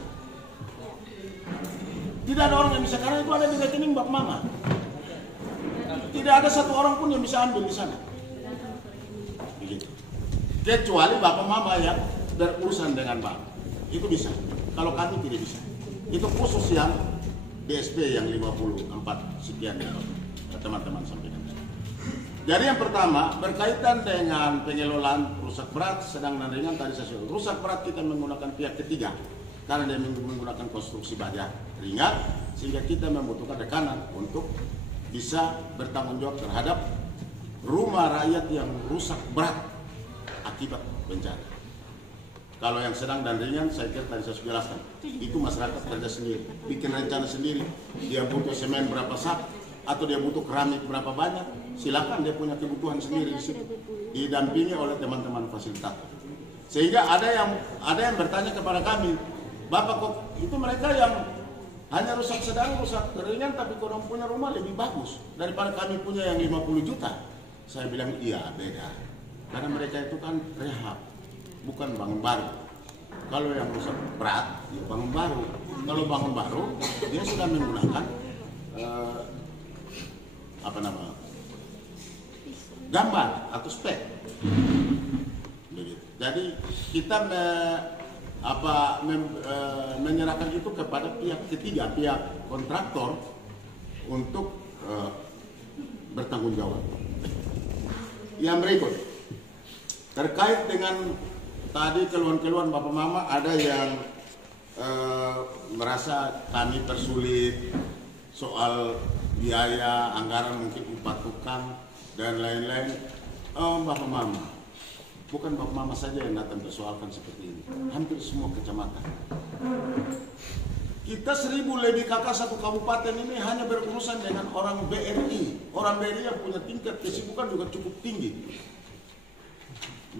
Tidak ada orang yang bisa, karena itu ada di rekening Bapak Mama. Tidak ada satu orang pun yang bisa ambil di sana. Begitu. Kecuali Bapak Mama yang berurusan dengan bank. Itu bisa. Kalau kami tidak bisa. Itu khusus yang DSP yang 54 sekian ya, teman-teman sampaikan. Jadi yang pertama berkaitan dengan pengelolaan rusak berat, sedang dan ringan tadi saya sudah. Rusak berat kita menggunakan pihak ketiga karena dia menggunakan konstruksi baja ringan, sehingga kita membutuhkan rekanan untuk bisa bertanggung jawab terhadap rumah rakyat yang rusak berat akibat bencana. Kalau yang sedang dan ringan, saya kira tadi saya sudah jelaskan, itu masyarakat kerja sendiri, bikin rencana sendiri, dia butuh semen berapa sak, atau dia butuh keramik berapa banyak, silakan dia punya kebutuhan sendiri di situ, didampingi oleh teman-teman fasilitator. Sehingga ada yang bertanya kepada kami, Bapak kok itu mereka yang hanya rusak sedang, rusak ringan, tapi kalau punya rumah lebih bagus daripada kami punya yang 50 juta. Saya bilang iya beda, karena mereka itu kan rehab, bukan bangun baru. Kalau yang rusak berat, ya bangun baru. Kalau bangun baru, dia sudah menggunakan gambar atau spek. Begitu. Jadi kita menyerahkan itu kepada pihak ketiga, pihak kontraktor untuk bertanggung jawab. Yang berikut terkait dengan tadi keluhan-keluhan Bapak Mama, ada yang merasa kami persulit soal biaya, anggaran, mungkin upah tukang dan lain-lain. Bapak Mama, bukan Bapak Mama saja yang datang persoalkan seperti ini, hampir semua kecamatan. kita 1000 lebih kakak satu kabupaten ini hanya berurusan dengan orang BRI. Orang BRI yang punya tingkat kesibukan juga cukup tinggi.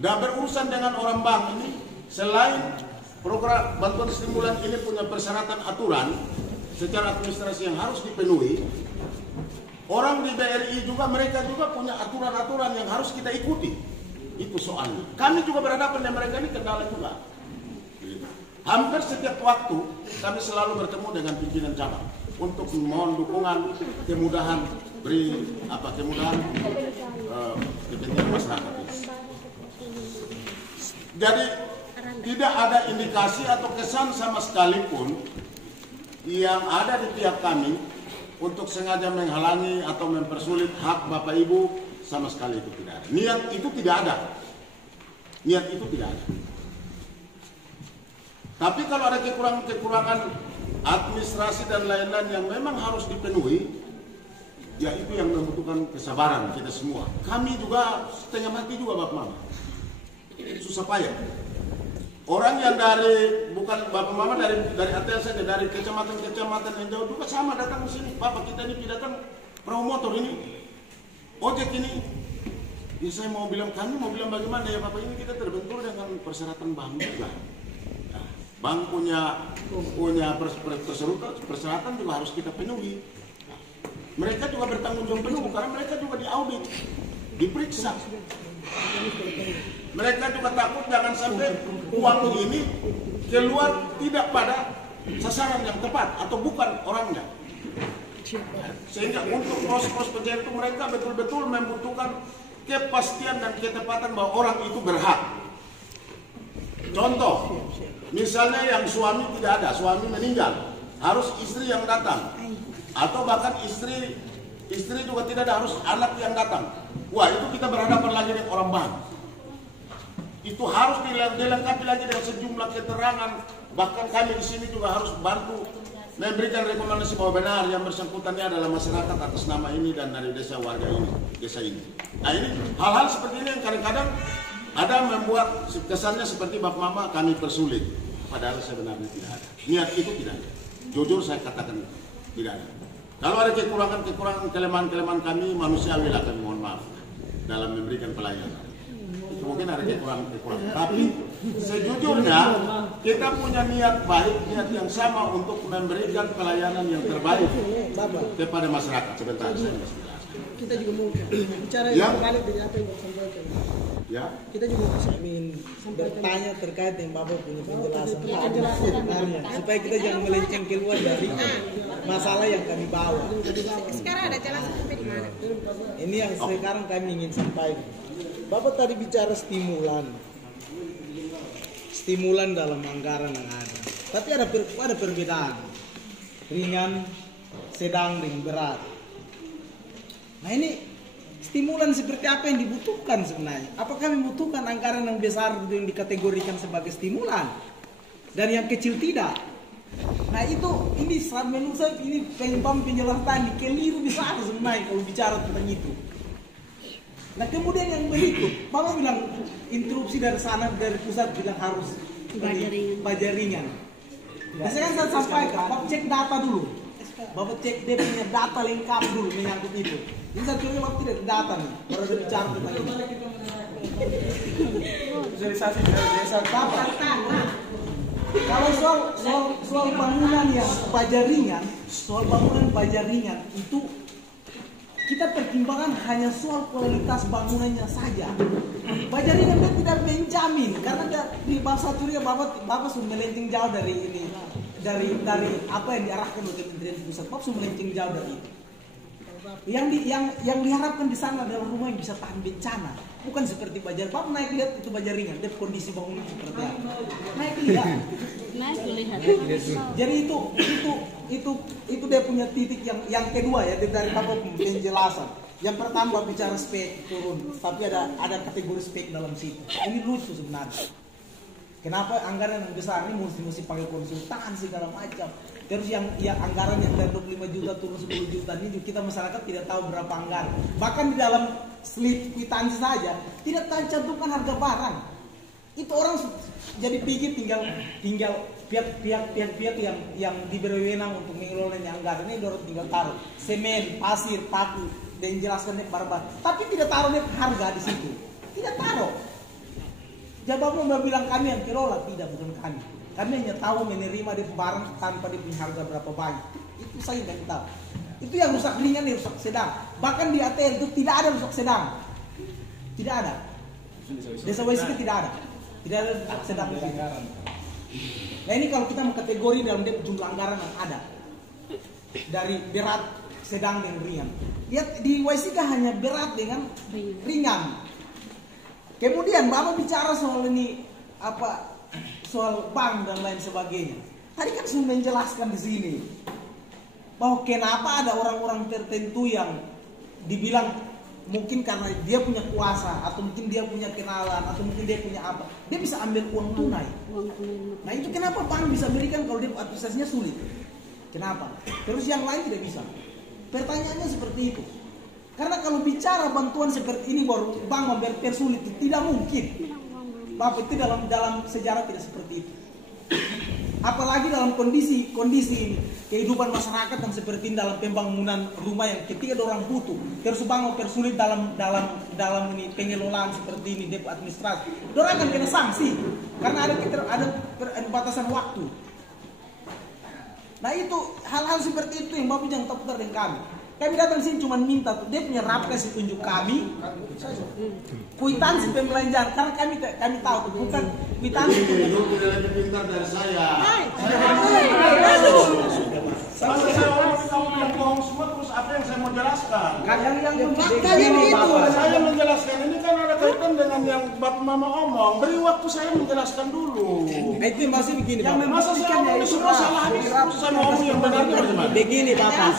Dan berurusan dengan orang bank ini, selain program bantuan stimulan ini punya persyaratan aturan secara administrasi yang harus dipenuhi, orang di BRI juga mereka juga punya aturan-aturan yang harus kita ikuti. Itu soalnya. Kami juga berhadapan dengan mereka ini kendala juga. Hampir setiap waktu kami selalu bertemu dengan pimpinan cabang untuk mohon dukungan, kemudahan kepentingan masyarakat. Jadi tidak ada indikasi atau kesan sama sekalipun yang ada di pihak kami untuk sengaja menghalangi atau mempersulit hak Bapak Ibu, sama sekali itu tidak ada. Niat itu tidak ada. Niat itu tidak ada. Tapi kalau ada kekurangan administrasi dan lain-lain yang memang harus dipenuhi, ya itu yang membutuhkan kesabaran kita semua. Kami juga setengah mati juga Bapak Mama. Susah payah. Orang yang bukan Bapak Mama dari ATL saja, dari kecamatan-kecamatan yang jauh juga sama datang ke sini. Bapak kita ini datang perahu motor ini, ojek ini. Ya saya mau bilang bagaimana ya Bapak, ini kita terbentur dengan persyaratan bank juga. Bank punya persyaratan juga harus kita penuhi. Mereka juga bertanggung jawab penuh karena mereka juga diaudit, diperiksa. Mereka juga takut jangan sampai uang ini keluar tidak pada sasaran yang tepat atau bukan orangnya. Sehingga untuk proses pencairkan itu mereka betul-betul membutuhkan kepastian dan ketepatan bahwa orang itu berhak. Contoh, misalnya yang suami tidak ada, suami meninggal, harus istri yang datang, atau bahkan istri juga tidak ada, harus anak yang datang. Wah, itu kita berhadapan lagi dengan orang bank. Itu harus dilengkapi lagi dengan sejumlah keterangan. Bahkan kami di sini juga harus bantu memberikan rekomendasi bahwa benar yang bersangkutan ini adalah masyarakat atas nama ini dan dari desa warga ini, desa ini. Nah ini hal-hal seperti ini yang kadang-kadang ada membuat kesannya seperti Bapak Mama kami persulit. Padahal sebenarnya tidak ada. Niat itu tidak ada. Jujur saya katakan tidak ada. Kalau ada kekurangan, kelemahan kami manusiawi lah, kami mohon maaf dalam memberikan pelayanan. Itu mungkin ada kekurangan. Tapi sejujurnya kita punya niat baik, niat yang sama untuk memberikan pelayanan yang terbaik kepada masyarakat. Sebentar saya kita juga mau bicara yang balik dari apa yang disampaikan. Ya. Kita juga ingin bertanya terkait dengan Bapak punya penjelasan sebenarnya, supaya kita jangan melenceng keluar dari masalah yang kami bawa. Sekarang ada jelasan sampai di mana? Ini yang sekarang kami ingin sampaikan. Bapak tadi bicara stimulan dalam anggaran yang ada. Tapi ada perbedaan ringan, sedang, dan berat. Nah ini stimulan seperti apa yang dibutuhkan sebenarnya? Apakah membutuhkan anggaran yang besar yang dikategorikan sebagai stimulan dan yang kecil tidak? Nah itu ini menurut saya ini penjelasan keliru besar sebenarnya kalau bicara tentang itu. Nah kemudian yang berikut, Bapak bilang interupsi dari sana dari pusat bilang harus baja ringan. Nah saya sampaikan, Bapak cek data dulu. Bapak cek dia punya data lengkap dulu menyangkut itu. Ini saya coba Bapak tidak data nih, baru ada bicara tentang itu. Visualisasi dari desa apa? Kalau soal bangunan yang baja ringan, itu kita pertimbangkan hanya soal kualitas bangunannya saja. Baja ringan kan tidak menjamin karena di bahasa Turiya Bapak sudah melenceng jauh dari ini. Dari apa yang diarahkan oleh Kementerian Pusat, Bapak sudah melenceng jauh dari itu. Yang diharapkan di sana adalah rumah yang bisa tahan bencana, bukan seperti baja. Bapak naik lihat itu baja ringan, dia kondisi bangunan seperti apa? Naik lihat. Jadi itu dia punya titik yang kedua ya dari Bapak penjelasan. Yang pertama bicara spek turun, tapi ada kategori spek dalam situ. Ini lucu sebenarnya. Kenapa anggaran yang besar ini mesti pakai konsultan segala macam. Terus yang anggaran yang dari 25 juta turun 10 juta ini kita masyarakat tidak tahu berapa anggaran. Bahkan di dalam slip kwitansi saja tidak tercantumkan harga barang. Itu orang jadi PG tinggal pihak-pihak yang diberi wewenang untuk mengelola anggaran ini dorong tinggal taruh semen, pasir, paku dan jelaskan barbar. Tapi tidak taruh harga di situ. Tidak taruh. Jawab mau bilang kami yang kelola, tidak, bukan kami. Kami hanya tahu menerima di barang tanpa dia punya harga berapa banyak. Itu saya tidak tahu. Itu yang rusak ringan, yang rusak sedang. Bahkan di ATL itu tidak ada rusak sedang. Tidak ada. Desa Waisika tidak ada. Tidak ada rusak sedang. Nah ini kalau kita mengkategori dalam jumlah anggaran yang ada. Dari berat, sedang, dan ringan. Lihat di Waisika hanya berat dengan ringan. Kemudian Bapak bicara soal ini soal bank dan lain sebagainya. Tadi kan sudah menjelaskan di sini bahwa kenapa ada orang-orang tertentu yang dibilang mungkin karena dia punya kuasa atau mungkin dia punya kenalan atau mungkin dia punya apa, dia bisa ambil uang tunai. Nah itu kenapa bank bisa berikan kalau dia administrasinya sulit? Kenapa? Terus yang lain tidak bisa. Pertanyaannya seperti itu. Karena kalau bicara bantuan seperti ini baru bank mempersulit, tidak mungkin. Bapak itu dalam sejarah tidak seperti itu. Apalagi dalam kondisi ini, kehidupan masyarakat yang seperti ini dalam pembangunan rumah yang ketika ada orang butuh, terus bank mempersulit dalam ini pengelolaan seperti ini, depo administrasi. Orang akan kena sanksi karena ada batasan waktu. Nah itu hal-hal seperti itu yang Bapak jangan terputar dengan kami. Kami datang sini cuma minta dia punya rapres tunjuk kami kwitansi pembelanjaan karena kami tahu bukan kwitansi Itu tidak lebih pintar dari saya. Saya orang kamu yang bohong semua, terus apa yang saya mau jelaskan? Saya menjelaskan ini kan ada kaitan dengan yang Bapak Mama omong. Beri waktu saya menjelaskan dulu. Itu masih begini Bapak. Masa saya omong semua salah habis, terus saya mau omong yang benar bagaimana? Begini Bapak.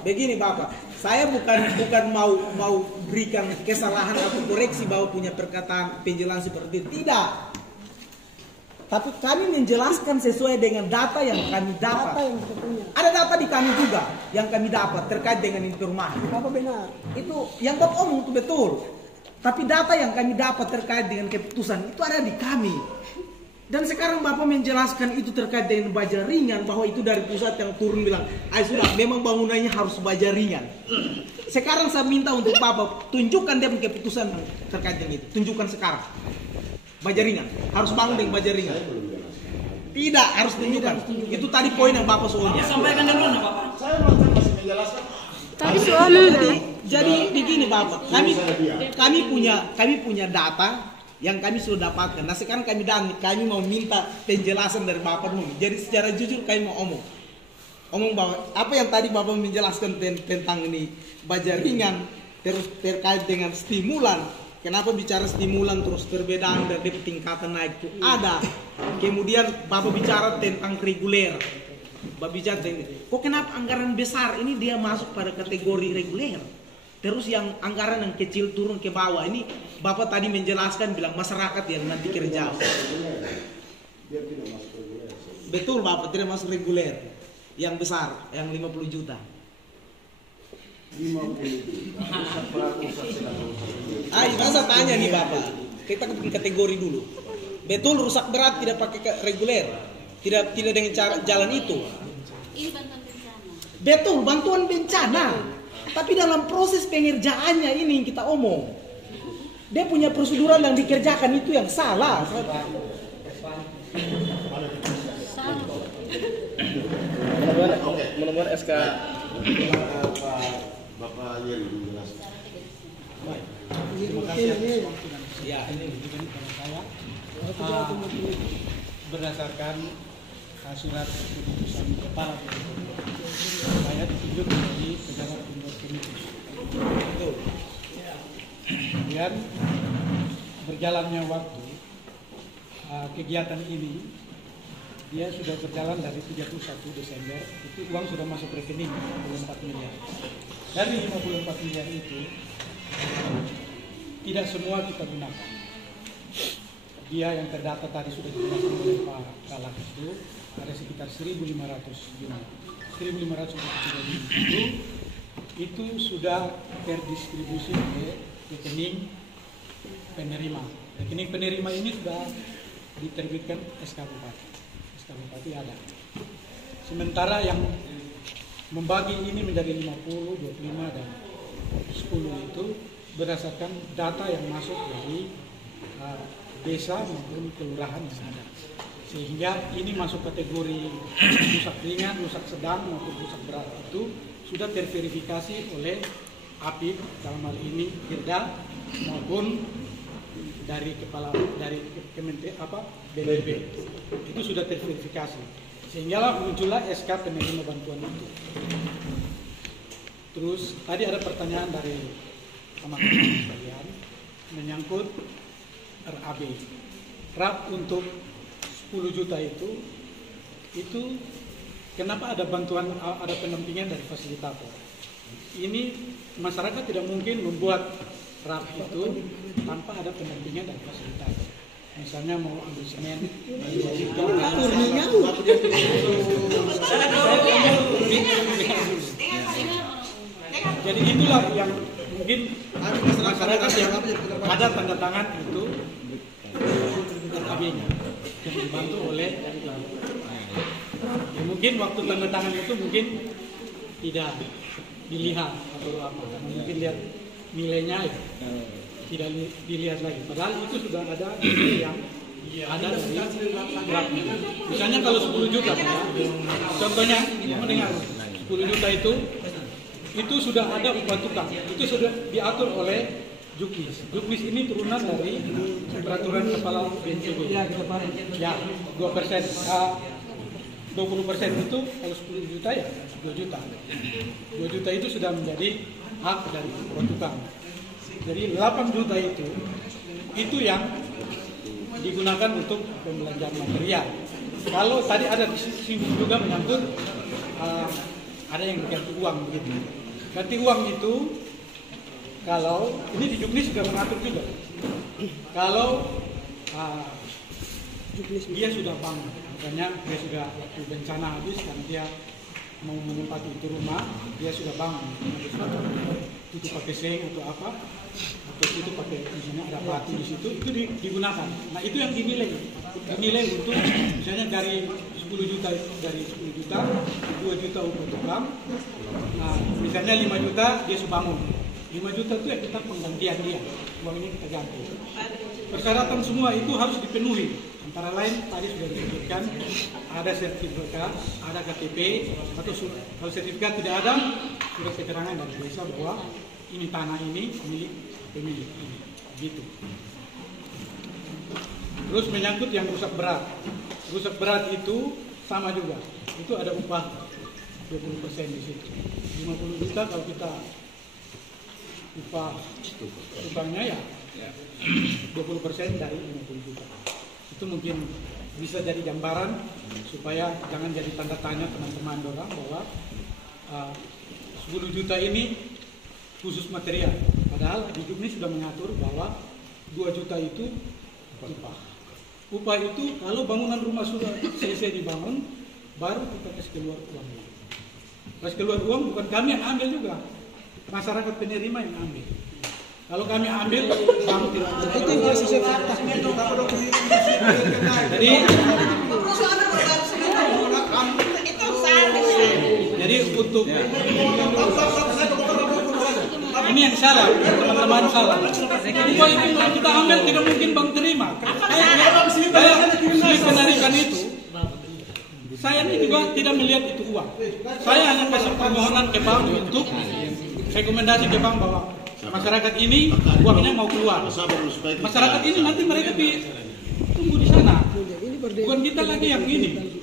Begini Bapak, saya bukan mau berikan kesalahan atau koreksi bahwa punya perkataan penjelasan seperti itu. Tidak. Tapi kami menjelaskan sesuai dengan data yang kami dapat. Ada data di kami juga yang kami dapat terkait dengan informasi. Apa benar? Itu yang Bapak omong itu betul. Tapi data yang kami dapat terkait dengan keputusan itu ada di kami. Dan sekarang Bapak menjelaskan itu terkait dengan baja ringan, bahwa itu dari pusat yang turun bilang, sudah memang bangunannya harus baja ringan. Sekarang saya minta untuk Bapak tunjukkan dia keputusan terkait dengan itu. Tunjukkan sekarang. Baja ringan, harus bangun dengan baja ringan. Tidak, harus tunjukkan. Itu tadi poin yang Bapak soalnya. Sampaikan dulu Bapak. Saya masih menjelaskan. Tapi soalnya jadi begini Bapak, kami punya data yang kami sudah dapatkan. Nah sekarang kami mau minta penjelasan dari Bapak dulu. Jadi secara jujur kami mau omong bahwa apa yang tadi Bapak menjelaskan tentang ini baja ringan terus terkait dengan stimulan. Kenapa bicara stimulan terus perbedaan dari tingkatan naik itu ada. Kemudian Bapak bicara tentang reguler. Bapak bicara tentang kok kenapa anggaran besar ini dia masuk pada kategori reguler. Terus yang anggaran yang kecil turun ke bawah. Ini Bapak tadi menjelaskan bilang masyarakat yang nanti kerja. Betul Bapak, tidak masuk reguler. Yang besar, yang 50 juta. 50. Saya tanya nih Bapak. Kita kategori dulu. Betul rusak berat tidak pakai reguler. Tidak dengan cara jalan itu. ini bantuan bencana. Betul, bantuan bencana. Tapi dalam proses pengerjaannya ini yang kita omong, dia punya prosedural yang dikerjakan itu yang salah. Menemukan SK Bapak Yeri menjelaskan. Terima kasih. Ya, ini berdasarkan surat keputusan kepala saya ditunjuk menjadi pejabat pengurus komite. Kemudian berjalannya waktu kegiatan ini dia sudah berjalan dari 31 Desember, itu uang sudah masuk rekening 54 miliar. Dari 54 miliar itu tidak semua kita gunakan. Dia yang terdata tadi sudah digunakan oleh Pak Kalak itu ada sekitar 1.500 unit. 1.500 itu sudah terdistribusi ke rekening penerima Rekening penerima ini sudah diterbitkan SK Bupati. SK Bupati ada. Sementara yang membagi ini menjadi 50, 25 dan 10 itu berdasarkan data yang masuk dari desa maupun kelurahan yang ada. Sehingga ini masuk kategori rusak ringan, rusak sedang maupun rusak berat itu sudah terverifikasi oleh APIP dalam hal ini Irda maupun dari kepala dari BNPB itu sudah terverifikasi sehingga muncullah SK penerima bantuan itu. Terus tadi ada pertanyaan dari teman-teman sekalian menyangkut RAB. RAB untuk 10 juta itu kenapa ada bantuan, ada pendampingan dari fasilitator. Ini masyarakat tidak mungkin membuat RAB itu tanpa ada pendampingan dari fasilitator. Misalnya mau ambil semen, jadi itulah yang mungkin masyarakat yang ada tanda tangan itu RAB-nya yang dibantu oleh ya, mungkin waktu tanda tangan itu mungkin tidak dilihat atau apa, mungkin lihat nilainya ya, tidak dilihat lagi. Padahal itu sudah ada nilai yang ada dari RAB-nya. Misalnya kalau 10 juta, contohnya mendengar 10 juta itu sudah ada upah tukang, itu sudah diatur oleh Juknis. Juknis ini turunan dari peraturan kepala BNPB. Ya, 2%, 20% itu kalau 10 juta ya 2 juta. 2 juta itu sudah menjadi hak dari upah tukang. Jadi 8 juta itu yang digunakan untuk pembelanjaan material. Kalau tadi ada di sini juga menyangkut ada yang ganti uang begitu. Ganti uang itu kalau ini di Juknis sudah mengatur juga. Kalau dia sudah bangun, makanya dia sudah waktu bencana habis dan dia mau menempati itu rumah, dia sudah bangun, tutup pakai seng atau apa, atau itu pakai misalnya ada batu di situ, itu digunakan. Nah itu yang dinilai untuk misalnya dari 10 juta, 2 juta untuk tukang, nah misalnya 5 juta dia sudah bangun. 5 juta itu ya kita penggantian dia, uang ini kita ganti. Persyaratan semua itu harus dipenuhi. Antara lain tadi sudah disebutkan ada sertifikat, ada KTP, atau kalau sertifikat tidak ada, surat keterangan dari desa bahwa ini tanah ini milik pemilik ini, gitu. Terus menyangkut yang rusak berat. Rusak berat itu sama juga, itu ada upah 20% di situ. 50 juta kalau kita upah tukangnya ya 20% dari 50 juta. Itu mungkin bisa jadi gambaran supaya jangan jadi tanda tanya teman-teman orang bahwa 10 juta ini khusus material. Padahal di Juknis sudah mengatur bahwa 2 juta itu upah. Upah itu kalau bangunan rumah sudah selesai dibangun, baru kita kasih keluar uangnya. Kasih keluar uang bukan kami yang ambil juga, masyarakat penerima yang ambil. Kalau kami ambil, kamu tidak ambil. Itu yang harus disebarkan. Jadi untuk ini yang salah, teman-teman salah. Upah itu kalau kita ambil tidak mungkin bank terima. Saya penarikan itu. Saya ini juga tidak melihat itu uang. Saya hanya kasih permohonan ke bank untuk rekomendasi ke bank bahwa masyarakat ini uangnya mau keluar. Masyarakat ini nanti mereka tunggu di sana. Bukan kita lagi yang ini.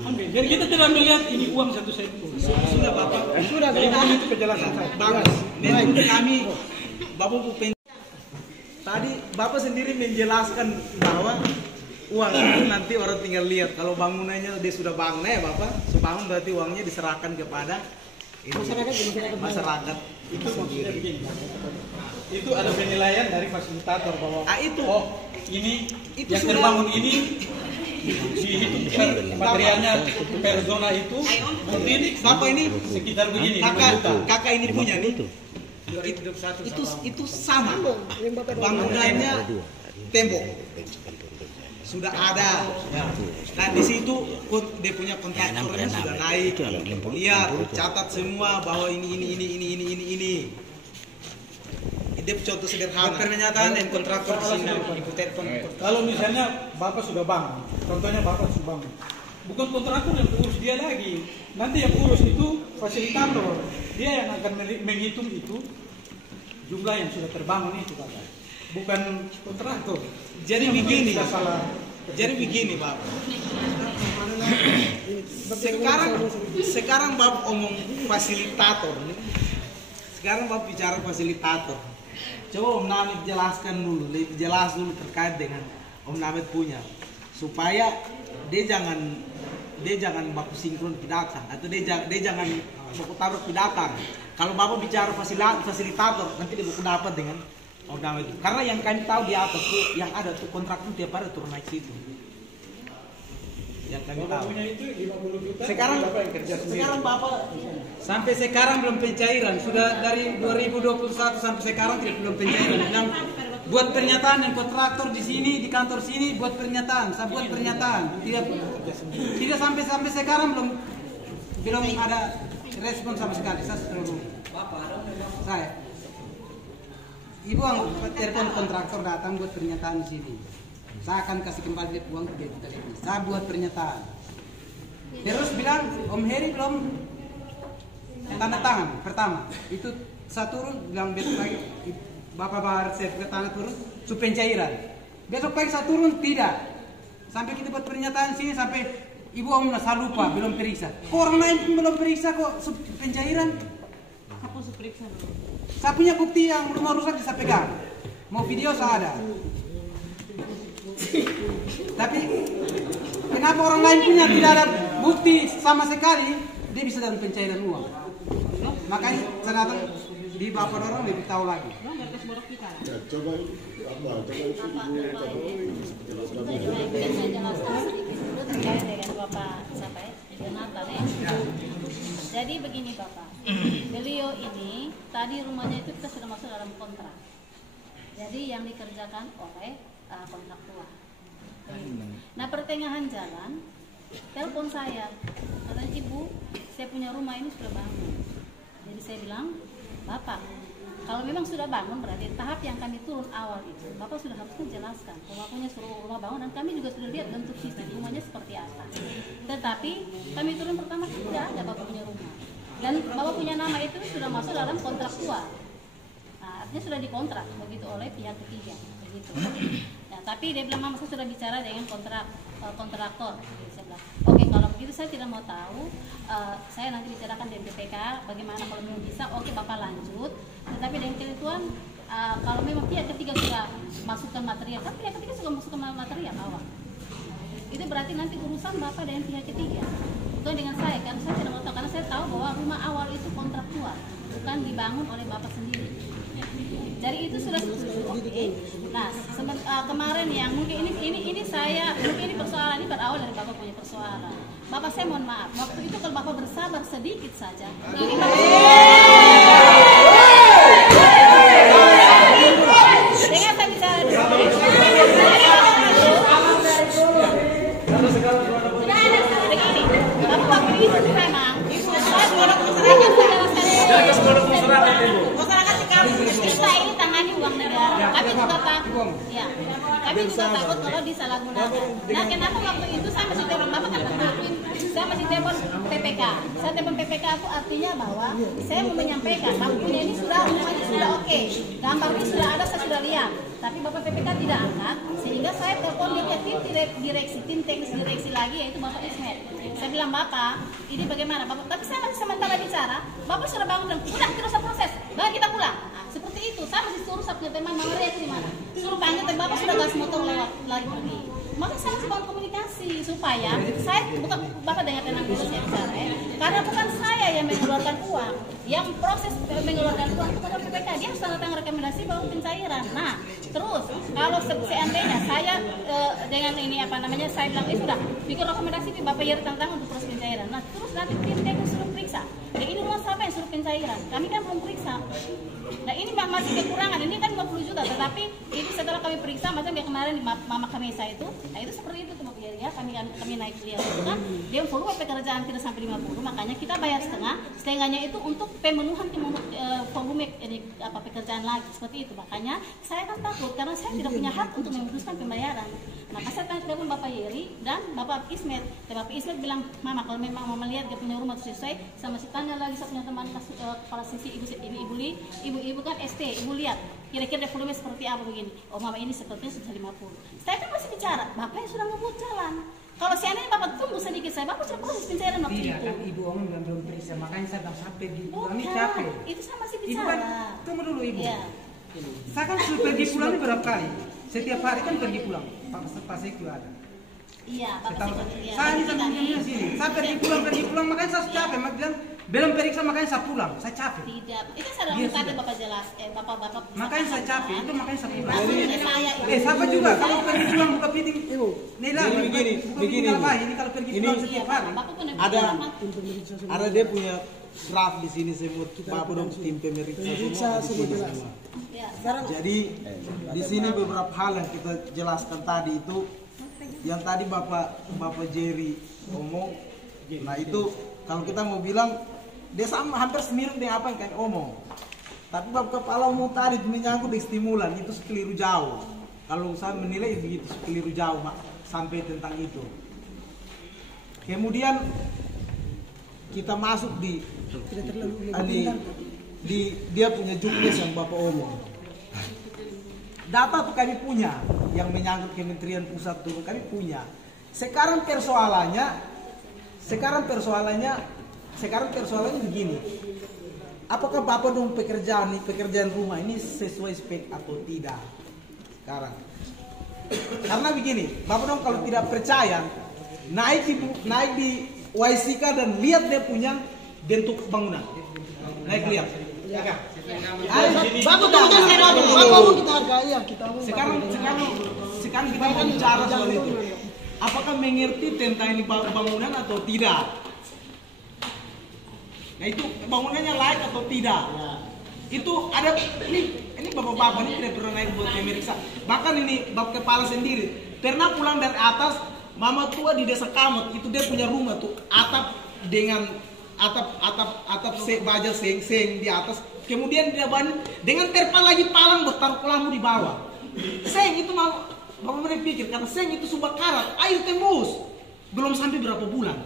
Ambil. Jadi kita tidak melihat ini uang satu sen. Sudah Bapak. Sudah itu penjelasan saya. Bagus. Untuk kami Bapak Bupen. Tadi Bapak sendiri menjelaskan bahwa uang itu nanti orang tinggal lihat. Kalau bangunannya dia sudah bangun ya Bapak, sebangun berarti uangnya diserahkan kepada masyarakat. Itu maksudnya begini. Itu ada penilaian dari fasilitator bahwa itu ini yang terbangun ini dihitung materialnya per zona itu mungkin Bapak ini sekitar begini. Kakak ini punya nih. Itu sama. Bangunannya tembok. Sudah ada. Ya. Nah di situ dia punya kontraktornya sudah naik. Lihat, catat semua bahwa ini. Dia contoh sederhana. Pernyataan dan kontraktor di sini ikutin. Kalau misalnya Bapak sudah bangun, contohnya Bapak sudah bangun, bukan kontraktor yang urus dia lagi. Nanti yang urus itu fasilitator. Dia yang akan menghitung itu jumlah yang sudah terbangun itu Bapak. Bukan kontraktor. Jadi begini. Jadi begini Bapak. Sekarang Bapak omong fasilitator. Sekarang Bapak bicara fasilitator. Coba Om Namit jelaskan dulu, lebih jelas dulu terkait dengan Om Namit punya, supaya dia jangan baku sinkron pidatang atau dia jangan baku tabrak pidatang. Kalau Bapak bicara fasilitator, nanti dia baku dapat dengan Om Namit. Karena yang kami tahu di atas tuh, yang ada tuh kontrak tuh tiap hari turun naik situ. Yang kami tahu. Sekarang Bapak sampai sekarang belum pencairan, sudah dari 2021 sampai sekarang belum pencairan. Bilang buat pernyataan dan kontraktor di sini di kantor sini buat pernyataan, saya buat pernyataan. Tidak sampai sekarang belum ada respon sama sekali. Saya seluruh saya. Ibu yang telepon kontraktor datang buat pernyataan di sini. Saya akan kasih kembali uang ke dia. Saya buat pernyataan. Terus bilang Om Heri belum tanda tangan pertama. Itu saya turun bilang besok lagi Bapak Bahar sertifikat tanah turun su pencairan. Besok pagi saya turun tidak. Sampai kita buat pernyataan sini sampai Ibu Om saya lupa belum periksa. Kok orang lain pun belum periksa kok su pencairan? Apa su periksa? Saya punya bukti yang rumah rusak bisa pegang. Mau video saya ada. Tapi kenapa orang lain punya tidak ada bukti sama sekali dia bisa dalam pencairan uang? Makanya saya datang di Bapak orang lebih tahu lagi. Coba Saya jelaskan sedikit dulu terkait dengan Bapak siapa ya? Jonathan ya. Jadi begini Bapak, beliau ini tadi rumahnya itu kita sudah masuk dalam kontrak. Jadi yang dikerjakan oleh kontraktor. Nah pertengahan jalan telepon saya, katanya Ibu, saya punya rumah ini sudah bangun. Jadi saya bilang, Bapak, kalau memang sudah bangun berarti tahap yang kami turun awal itu, Bapak sudah harusnya jelaskan. Kalau punya suruh rumah bangun dan kami juga sudah lihat bentuk sistem rumahnya seperti apa. Tetapi kami turun pertama tidak ada Bapak punya rumah. Dan Bapak punya nama itu sudah masuk dalam kontrak tua. Nah, artinya sudah dikontrak begitu oleh pihak ketiga. Begitu. Nah, tapi dia bilang Mama saya sudah bicara dengan kontraktor. Jadi saya bilang, oke kalau begitu saya tidak mau tahu. Saya nanti bicarakan dengan PPK bagaimana kalau memang bisa. Oke Bapak lanjut. Tetapi dengan ketentuan kalau memang pihak ketiga sudah masukkan material, kan pihak ketiga sudah masukkan material awal. Itu berarti nanti urusan Bapak dengan pihak ketiga. Bukan dengan saya, kan saya tidak mau tahu karena saya tahu bahwa rumah awal itu kontraktual, bukan dibangun oleh Bapak sendiri. Jadi itu sudah oke. Nah, kemarin yang mungkin ini saya mungkin ini persoalan ini berawal dari Bapak punya persoalan. Bapak saya mohon maaf, waktu itu kalau Bapak bersabar sedikit saja. Dengan saya bicara dulu. Begini, Bapak waktu itu memang kita ini tangani uang negara. Kami juga takut. Ya. Kami juga takut kalau disalahgunakan. Nah, kenapa waktu itu saya masih telepon Bapak kan ngakuin saya masih telepon PPK. Saya telepon PPK itu artinya bahwa saya mau menyampaikan Bapak punya ini sudah oke. Gambarnya sudah ada, saya sudah lihat. Tapi Bapak PPK tidak angkat, sehingga saya telepon dia tim teknis direksi lagi yaitu Bapak Ismet. Saya bilang Bapak, ini bagaimana Bapak? Tapi saya masih sementara bicara, Bapak sudah bangun dan udah terus proses, baik kita pulang. Nah, seperti itu, saya masih suruh saya punya teman Maria itu di mana? Suruh panggil, tapi Bapak sudah gas motor lewat lari pergi. Maka saya harus bangun komunikasi supaya saya bukan Bapak dengar tenang dulu saya bicara ya. Karena bukan saya yang mengeluarkan uang, yang proses mengeluarkan uang itu pada PPK dia harus tanda tangan rekomendasi bahwa pencairan. Nah, terus kalau seandainya saya dengan ini saya bilang sudah bikin rekomendasi Bapak Yeri tanda tangan untuk proses pencairan. Nah, terus nanti tim teknis suruh periksa periksa. Dan ini rumah siapa yang suruh pencairan? Kami kan belum periksa. Nah ini masih kekurangan, ini kan 50 juta, tetapi itu setelah kami periksa, macam kayak kemarin Mama Kamesa itu, nah itu seperti itu tuh ya, kami naik lihat itu kan, dia volume pekerjaan tidak sampai 50, makanya kita bayar setengahnya itu untuk pemenuhan volume pekerjaan lagi, seperti itu. Makanya saya kan takut, karena saya tidak punya hak untuk memutuskan pembayaran. Maka saya tanya telepon Bapak Yeri dan Bapak Ismet, dan Bapak Ismet bilang, Mama kalau memang Mama lihat dia punya rumah sesuai, sama si tanya lagi saya punya teman kepala sisi ibu kan ST, ibu lihat kira-kira volume seperti apa begini. Oh Mama ini sepertinya sudah 50. Saya kan masih bicara, Bapak yang sudah ngebuat jalan. Kalau seandainya Bapak tunggu sedikit, Bapak sudah proses pencairan waktu itu. Kan Ibu Om bilang belum periksa, makanya saya bilang sampai di Bukan, capek. itu saya masih bicara. Ibu kan, tunggu dulu Ibu. Ya. Saya kan sudah pergi pulang berapa kali? Setiap hari kan pergi pulang. Pak Sekju ada. Iya, Bapak Sekju. Saya di sini. Saya pergi pulang, makanya saya capek. Mak bilang belum periksa, makanya saya pulang. Saya capek. Tidak, itu saya udah tadi Bapak jelas. Bapak. Makanya saya capek, itu makanya saya pulang. Saya itu. Siapa juga kalau pergi pulang buka piting. Nila, begini. Ini kalau pergi pulang setiap hari. Ada dia punya draft di sini semua Bapak dan tim pemeriksa semua. Jadi di sini beberapa hal yang kita jelaskan tadi itu, yang tadi Bapak Jerry omong, nah itu kalau kita mau bilang dia sama hampir semirip dengan apa yang kayak omong. Tapi Bapak Kepala omong tadi menyangkut di stimulan itu sekeliru jauh. Kalau saya menilai begitu sekeliru jauh sampai tentang itu. Kemudian kita masuk di dia punya juknis yang Bapak omong. Data tuh kami punya yang menyangkut Kementerian Pusat turun kami punya. Sekarang persoalannya begini. Apakah Bapak dong pekerjaan rumah ini sesuai spek atau tidak? Sekarang. Karena begini, Bapak dong kalau tidak percaya naik di YCK dan lihat dia punya bentuk bangunan. Naik lihat. Ya. Sekarang kita mau bicara soal itu. Apakah mengerti tentang ini bangunan atau tidak? Nah itu bangunannya layak atau tidak? Itu ada ini bapak-bapak ini tidak pernah naik buat pemeriksa. Bahkan ini bapak kepala sendiri pernah pulang dari atas. Mama tua di desa Kamot itu dia punya rumah tuh atap dengan atap baja seng di atas. Kemudian dia bangun dengan terpal lagi palang bertaruh lampu di bawah. Seng itu mau Bapak mereka pikir karena seng itu sudah karat, air tembus. Belum sampai berapa bulan.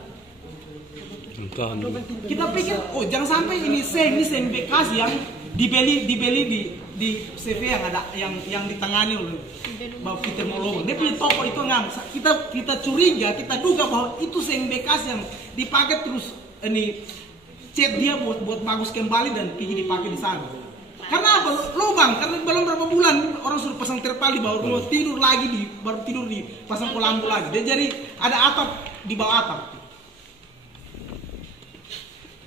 Kita pikir, oh jangan sampai ini seng bekas yang dibeli di CV yang ada yang ditangani oleh Bapak Peter Molong. Dia punya toko itu ngam. Kita curiga, kita duga bahwa itu seng bekas yang dipakai terus ini cat dia buat bagus kembali dan pergi dipakai di sana. Karena apa? Lubang, karena belum berapa bulan orang suruh pasang terpal di bawah rumah, baru tidur di pasang lampu lagi. Dan jadi ada atap di bawah atap.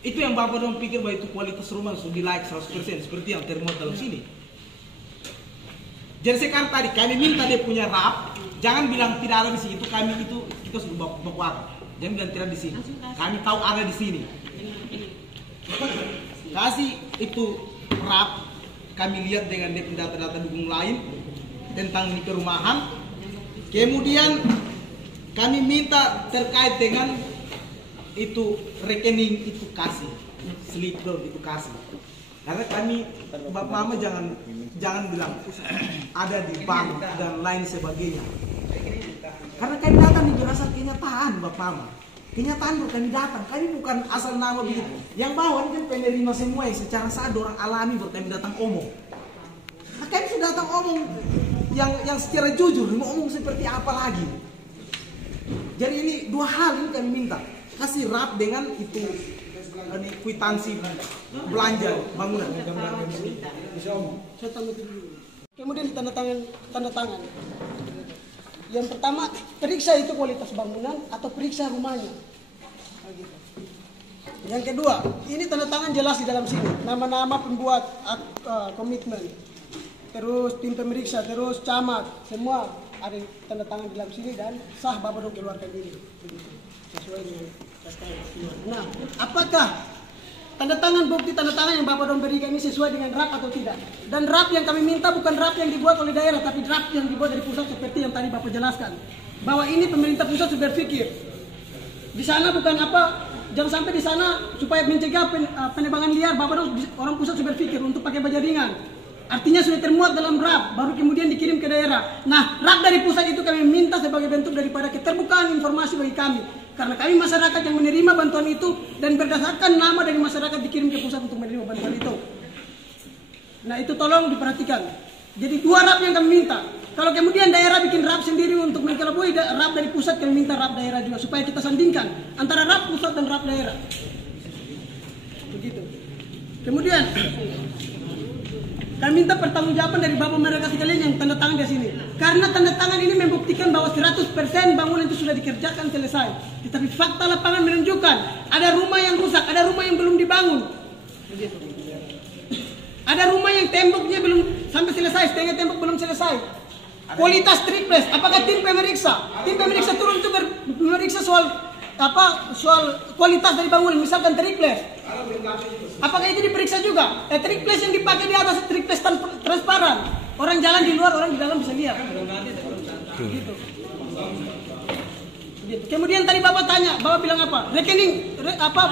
Itu yang Bapak dong pikir bahwa itu kualitas rumah sudah di like 100% seperti yang termuat dalam sini. Jadi sekarang tadi kami minta dia punya rap, jangan bilang tidak ada di sini. Itu kami itu kita sudah bawa. Jangan bilang tidak di sini. Kami tahu ada di sini. Kasih itu rap, kami lihat dengan data-data dukung lain tentang ini perumahan. Kemudian kami minta terkait dengan itu rekening itu kasih, slip itu kasih. Karena kami Bapak Mama jangan bilang ada di bank dan lain sebagainya. Karena kami datang di berdasarkan kenyataan Bapak Mama. Kenyataan baru kami datang. Kami bukan asal nama begitu. Yang bawah ini kan penerima semua yang secara sadar orang alami baru kami datang omong. Nah, kami sudah datang omong yang secara jujur mau omong seperti apa lagi. Jadi ini dua hal ini kami minta. Kasih rap dengan itu ini kwitansi belanja bangunan. Kemudian tanda tangan. Yang pertama, periksa itu kualitas bangunan atau periksa rumahnya. Yang kedua, ini tanda tangan jelas di dalam sini. Nama-nama pembuat komitmen. Terus tim pemeriksa, terus camat, semua ada tanda tangan di dalam sini dan sah Bapak dong keluarkan ini. Begitu. Sesuai dengan SK. Nah, apakah tanda tangan bukti tanda tangan yang Bapak dong berikan ini sesuai dengan RAP atau tidak. Dan RAP yang kami minta bukan RAP yang dibuat oleh daerah, tapi RAP yang dibuat dari pusat seperti yang tadi Bapak jelaskan. Bahwa ini pemerintah pusat sudah berpikir. Di sana bukan apa, jangan sampai di sana supaya mencegah penebangan liar, Bapak dong orang pusat sudah berpikir untuk pakai baja ringan. Artinya sudah termuat dalam RAP, baru kemudian dikirim ke daerah. Nah, RAP dari pusat itu kami minta sebagai bentuk daripada keterbukaan informasi bagi kami. Karena kami masyarakat yang menerima bantuan itu dan berdasarkan nama dari masyarakat dikirim ke pusat untuk menerima bantuan itu. Nah, itu tolong diperhatikan. Jadi 2 RAP yang kami minta. Kalau kemudian daerah bikin RAP sendiri untuk mengelabui RAP dari pusat, kami minta RAP daerah juga supaya kita sandingkan antara RAP pusat dan RAP daerah. Begitu. Kemudian kami minta pertanggungjawaban dari Bapak mereka sekalian yang tanda tangan di sini. Karena tanda tangan ini membuktikan bahwa 100% bangunan itu sudah dikerjakan selesai. Tetapi fakta lapangan menunjukkan ada rumah yang rusak, ada rumah yang belum dibangun. Ada rumah yang temboknya belum sampai selesai, setengah tembok belum selesai. Kualitas triplex, apakah tim pemeriksa turun untuk memeriksa soal kualitas dari bangunan, misalkan triplex. Apakah itu diperiksa juga? Triplex yang dipakai di atas triplex transparan. Orang jalan di luar, orang di dalam bisa lihat. Gitu. Kemudian tadi Bapak tanya, Bapak bilang apa? Rekening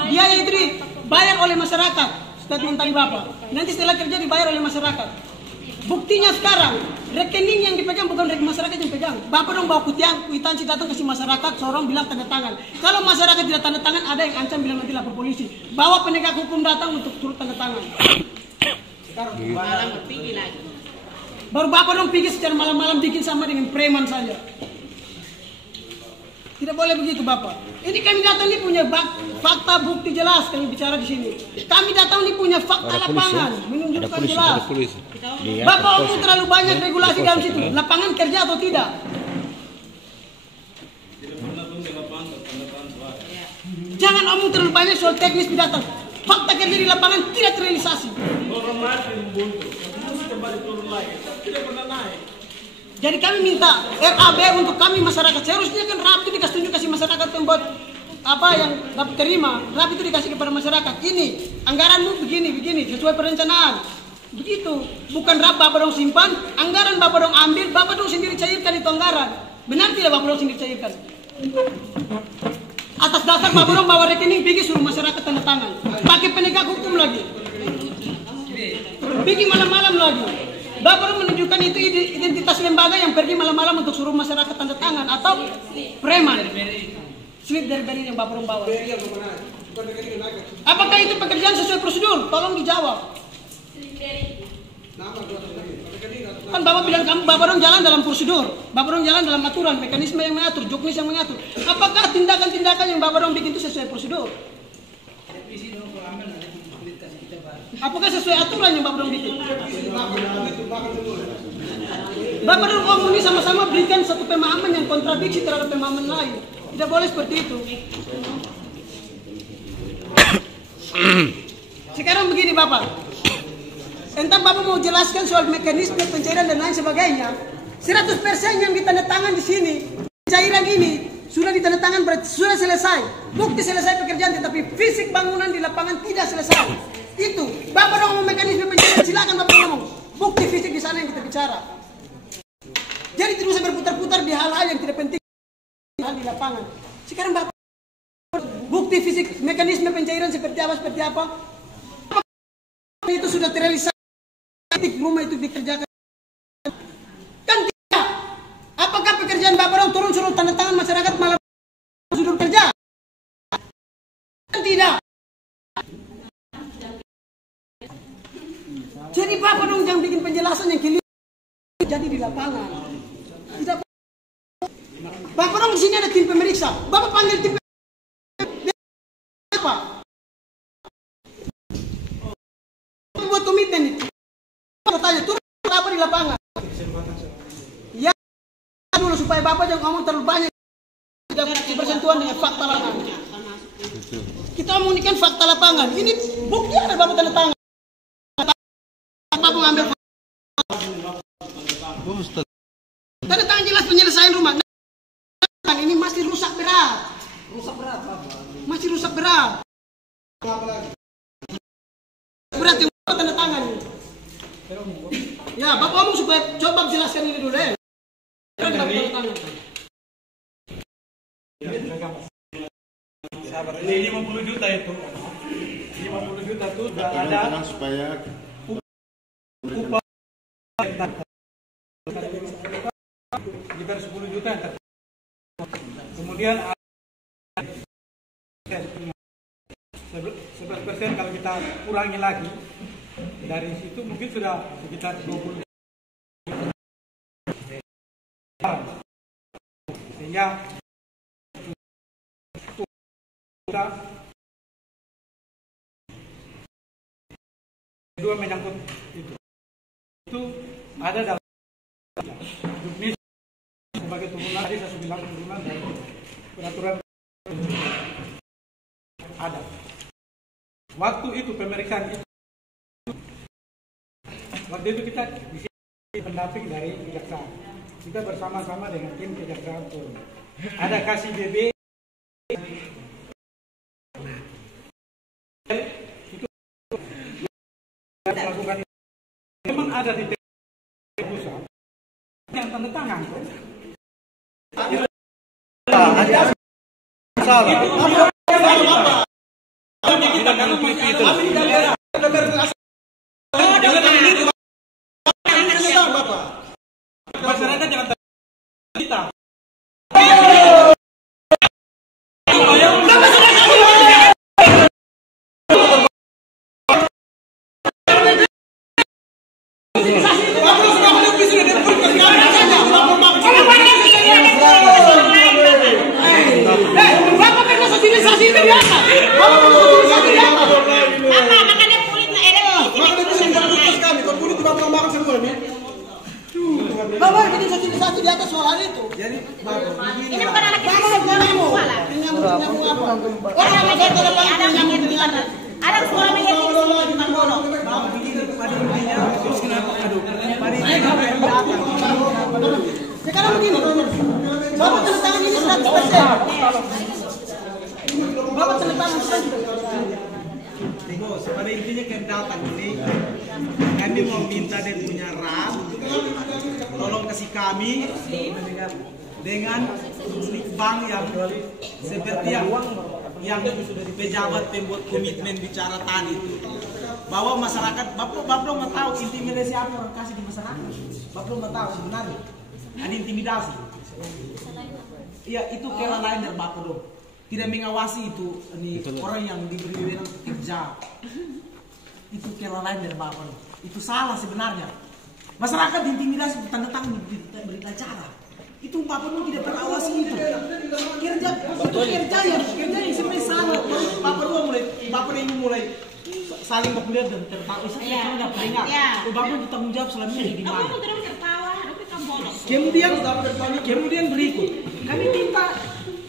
biaya itu dibayar oleh masyarakat. Statement tadi Bapak. Nanti setelah kerja dibayar oleh masyarakat. Buktinya sekarang, rekening yang dipegang bukan dari masyarakat yang pegang. Bapak dong bawa kwitansi datang kasih masyarakat, seorang bilang tanda tangan. Kalau masyarakat tidak tanda tangan, ada yang ancam bilang nanti lapor polisi. Bawa penegak hukum datang untuk turut tanda tangan. Baru Bapak dong pergi secara malam-malam bikin sama dengan preman saja. Tidak boleh begitu Bapak. Ini kami datang ini punya fakta bukti jelas kami bicara di sini. Kami datang ini punya fakta lapangan menunjukkan jelas. Bapak omong terlalu banyak regulasi dalam situ. Lapangan kerja atau tidak? Jangan omong terlalu banyak soal teknis di datang. Fakta kerja di lapangan tidak terrealisasi. Jadi kami minta RAB untuk kami masyarakat. Seharusnya kan RAB itu dikasih tunjuk kasih masyarakat pembuat apa yang dapat terima. RAB itu dikasih kepada masyarakat. Ini anggaranmu begini sesuai perencanaan. Begitu. Bukan RAB Bapak dong simpan, anggaran Bapak dong ambil, Bapak dong sendiri cairkan itu anggaran. Benar tidak Bapak dong sendiri cairkan? Atas dasar Bapak dong bawa rekening pergi suruh masyarakat tanda tangan. Pakai penegak hukum lagi. Pergi malam-malam lagi. Bapak menunjukkan itu identitas lembaga yang pergi malam-malam untuk suruh masyarakat tanda tangan atau preman. Slip dari beri yang Bapak bawa. Apakah itu pekerjaan sesuai prosedur? Tolong dijawab. Kan Bapak bilang Bapak dong jalan dalam prosedur, Bapak dong jalan dalam aturan, mekanisme yang mengatur, juknis yang mengatur. Apakah tindakan-tindakan yang Bapak dong bikin itu sesuai prosedur? Apakah sesuai aturan yang Bapak dong bikin? Bapak dong ngomong ini sama-sama berikan satu pemahaman yang kontradiksi terhadap pemahaman lain. Tidak boleh seperti itu. Sekarang begini Bapak. Entah Bapak mau jelaskan soal mekanisme pencairan dan lain sebagainya. 100% yang ditandatangan di sini, pencairan ini sudah ditandatangan berarti sudah selesai. Bukti selesai pekerjaan, tetapi fisik bangunan di lapangan tidak selesai. Itu Bapak dong ngomong mekanisme pencairan, silakan Bapak ngomong. Bukti fisik di sana yang kita bicara. Jadi tidak usah berputar-putar di hal-hal yang tidak penting di lapangan. Sekarang Bapak bukti fisik mekanisme pencairan seperti apa? Itu sudah terrealisasi. Rumah itu dikerjakan kan tidak. Apakah pekerjaan Bapak dong turun suruh tanda tangan masyarakat malah prosedur kerja? Kan tidak. Jadi Bapak dong jangan bikin penjelasan yang keliru jadi di lapangan. Tidak. Bapak dong di sini ada tim pemeriksa. Bapak panggil tim apa? Buat komitmen itu. Tanya turun apa di lapangan? Ya dulu supaya Bapak jangan ngomong terlalu banyak tidak bersentuhan dengan fakta lapangan. Kita komunikasikan fakta lapangan. Ini bukti ada Bapak tanda tangan. Bapak mengambil tanda tangan jelas penyelesaian rumah. Ini masih rusak berat. Masih rusak berat. Sahabat, ini 50 juta itu. 50 juta itu sudah ada supaya upah sekitar 10 juta yang terkait. Kemudian 11% kalau kita kurangi lagi dari situ mungkin sudah sekitar 20 juta. Sehingga kita kedua menyangkut itu ada dalam ini sebagai turunan, tadi saya bilang turunan dari peraturan ada. Waktu itu pemeriksaan itu, waktu itu kita di sini pendamping dari kejaksaan. Kita bersama-sama dengan tim kejaksaan turun. Ada kasih BB itu melakukan itu. Memang ada di pusat yang tanda tangan. Masyarakat jangan kita. Bapak jadi sosialisasi di atas soal itu. Jadi Ini bukan anak kecil sekolah yang sekolah. Ada sekolah mengerti bukan bodoh. Sekarang begini, Bapak tanda tangan ini 100%. Bapak tanda tangan 100%. Bos, pada intinya kan datang ini kami mau minta dia punya RAB, tolong kasih kami dengan slip bank yang seperti yang pejabat pembuat komitmen bicara tadi, bahwa masyarakat Bapak mau tahu intimidasi apa orang kasih di masyarakat. Bapak mau tahu sebenarnya ada intimidasi. Iya, itu kelalaian dari Bapak dong. Tidak mengawasi itu orang yang diberi wewenang kerja. Itu kelalaian dari Bapak. Itu salah sebenarnya. Masyarakat diintimidasi tanda tangan berita acara. Itu Bapak tidak pernah awasi itu. Kerja yang sebenarnya salah. Bapak ini mulai saling berkuliah dan tertawa. Saya tidak peringat. Bapak bertanggung jawab selama ini di mana? Aku tidak tertawa, tapi kamu bolos. Kemudian berikut, kami minta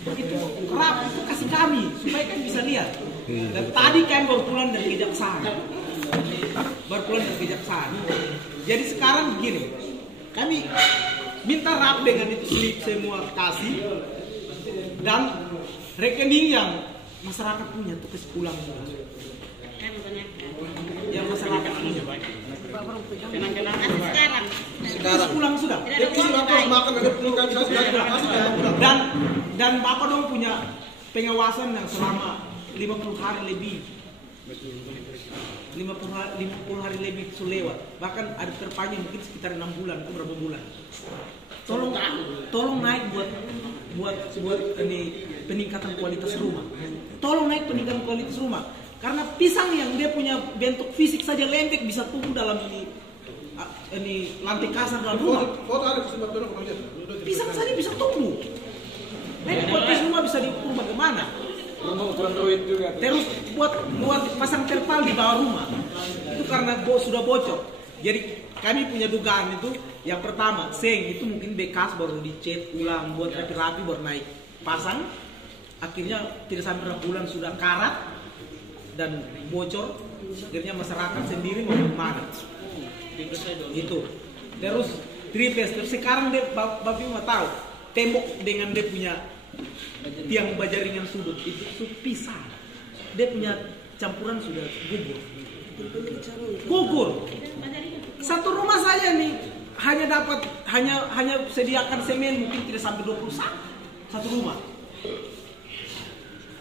itu kerap itu kasih kami supaya kan bisa lihat. Dan tadi kan baru pulang dari kejaksaan. Jadi sekarang begini, kami minta rap dengan itu slip semua kasih dan rekening yang masyarakat punya tuh kasih pulang semua. Yang masyarakat punya. Sekarang pulang sudah. Dan Bapak dong punya pengawasan yang selama 50 hari lebih. 50 hari lebih lewat. Bahkan ada terpanjang mungkin sekitar 6 bulan, itu berapa bulan. Tolong naik buat ini peningkatan kualitas rumah. Tolong naik peningkatan kualitas rumah. Karena pisang yang dia punya bentuk fisik saja lembek bisa tumbuh dalam ini lantai kasar dalam rumah. Pisang saja bisa tumbuh. Buat rumah bisa diukur bagaimana? Terus buat pasang terpal di bawah rumah itu karena sudah bocor. Jadi kami punya dugaan itu yang pertama seng itu mungkin bekas baru dicat ulang buat rapi-rapi baru naik pasang. Akhirnya tidak sampai berapa bulan sudah karat dan bocor. Akhirnya masyarakat sendiri mau kemana? Itu. Terus tripes. Terus sekarang Bapak mau tahu tembok dengan dia punya tiang bajaringan sudut itu pisah. Dia punya campuran sudah gugur. Satu rumah saja nih hanya sediakan semen mungkin tidak sampai 20 sak satu rumah.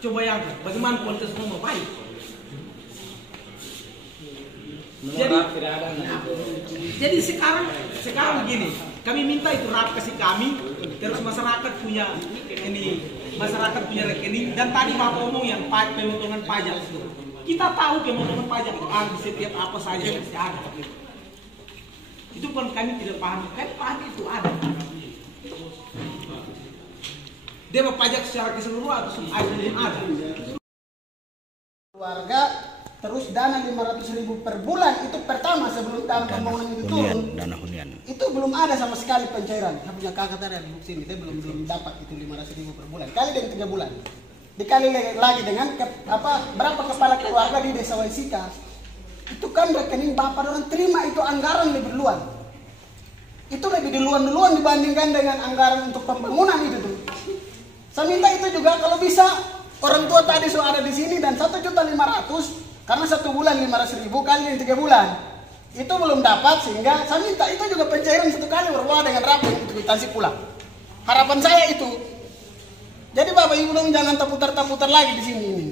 Coba yang bagaimana kualitas rumah baik. Jadi sekarang begini, kami minta itu RAP kasih kami, terus masyarakat punya rekening, dan tadi Bapak ngomong yang pemotongan pajak itu. Kita tahu pemotongan pajak itu ada setiap apa saja yang mesti ada. Itu pun kami tidak paham, kami paham itu ada. Dia pajak secara keseluruhan ada. Keluarga terus dana 500.000 per bulan itu pertama sebelum dana pembangunan itu turun. Dana hunian. Itu belum ada sama sekali pencairan. Saya punya kakak tadi di sini, dia belum dapat itu 500.000 per bulan. Kali dengan 3 bulan. Dikali lagi dengan berapa kepala keluarga di Desa Waisika. Itu kan rekening bapak orang terima itu anggaran lebih duluan. Itu lebih duluan dibandingkan dengan anggaran untuk pembangunan itu tuh. Saya minta itu juga kalau bisa orang tua tadi sudah ada di sini dan 1.500.000 karena 1 bulan 500.000 kali yang 3 bulan itu belum dapat, sehingga saya minta itu juga pencairan 1 kali berbuah dengan rapi untuk kuitansi pulang. Harapan saya itu. Jadi Bapak Ibu dong jangan terputar lagi di sini ini.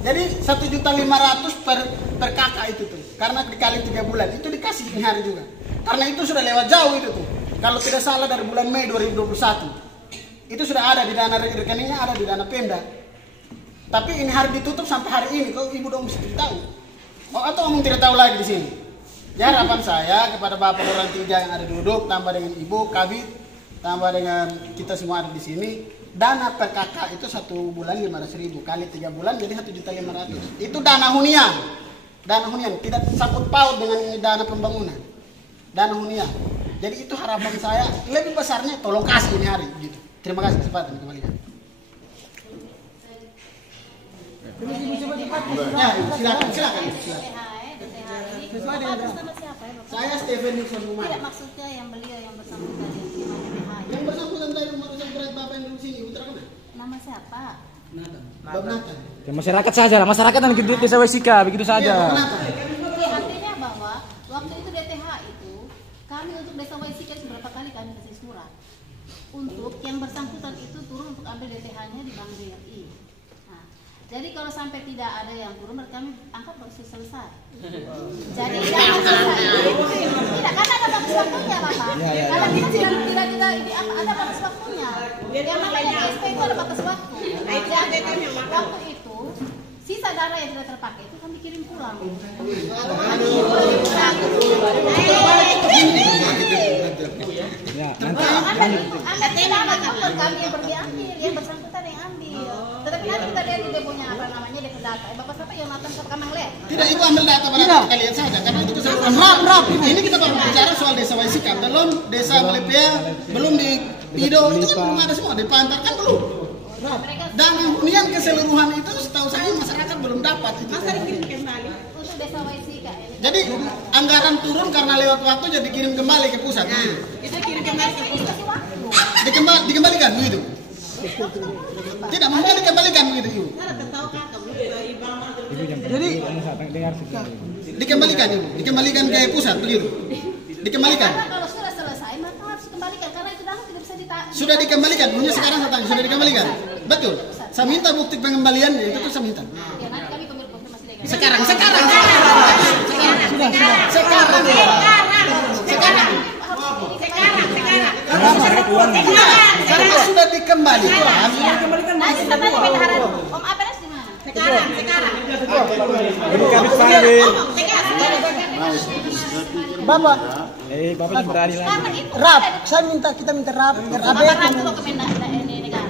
Jadi 1.500.000 per kakak itu tuh, karena dikali 3 bulan itu dikasih ini hari juga. Karena itu sudah lewat jauh itu tuh. Kalau tidak salah dari bulan Mei 2021. Itu sudah ada di dana rekeningnya, ada di dana Pemda. Tapi ini hari ditutup sampai hari ini. Kok Ibu dong mesti tahu? Atau ngomong tidak tahu lagi di sini? Ya, harapan saya kepada Bapak orang 3 yang ada duduk, tambah dengan Ibu, Kabit, tambah dengan kita semua ada di sini, dana per kakak itu 1 bulan 500.000 kali 3 bulan jadi 1.500.000. Itu dana hunian. Dana hunian tidak sangkut paut dengan ini dana pembangunan. Dana hunian. Jadi itu harapan saya lebih besarnya tolong kasih ini hari gitu. Terima kasih kesempatan kembalikan. Ya, silakan. Saya Stephen Nixon Umar. Tidak maksudnya yang beliau yang bersangkutan yang bersangkutan tadi urusan berat Bapak yang dulu sini, Utara mana? Nama siapa? Bob Nathan. Ya, masyarakat saja lah, masyarakat yang di Desa Waisika begitu saja. Artinya bahwa waktu itu DTH itu kami untuk Desa Waisika beberapa kali kami kasih surat untuk yang bersangkutan itu turun untuk ambil DTH-nya di Bank BRI. Nah, jadi kalau sampai tidak ada yang turun, kami angkat baru selesai. Jadi jangan tidak kan ada batas waktunya, Bapak. Kalau kita tidak ini ada batas waktunya. Yang namanya SP itu ada batas waktu. Jadi waktu itu sisa dana yang tidak terpakai itu kami kirim pulang. Ya, nanti kami yang pergi ambil, yang bersangkutan yang ambil. Tetapi nanti kita lihat di deponya apa namanya depo data. Bapak yang nonton ke Kamang lihat. Tidak, Ibu ambil data pada kalian saja karena itu keseluruhan. Ini kita baru bicara soal Desa Waisika, belum Desa Melepea, belum di Pido, itu kan belum ada semua, dipantarkan belum. Dana hunian keseluruhan itu setahu saya masyarakat belum dapat itu. Untuk Desa Waisika. Jadi anggaran turun karena lewat waktu jadi kirim kembali ke pusat. Kita kirim kembali ke pusat. Dikembalikan begitu. Tidak mau dikembalikan begitu, Ibu. Jadi dikembalikan, Ibu. Dikembalikan ke pusat begitu. Dikembalikan. Karena kalau sudah selesai maka harus dikembalikan karena itu dana tidak bisa ditahan. Sudah dikembalikan, punya sekarang saya tanya, sudah dikembalikan. Betul. Saya minta bukti pengembaliannya itu tuh saya minta. Ya nanti kami konfirmasi dengan Sekarang. Karena sudah dikembalikan. Nanti kita tanya bentaran. Om Apeles di mana? Sekarang. Bapak. Bapak berani lagi. Rap, kita minta rap.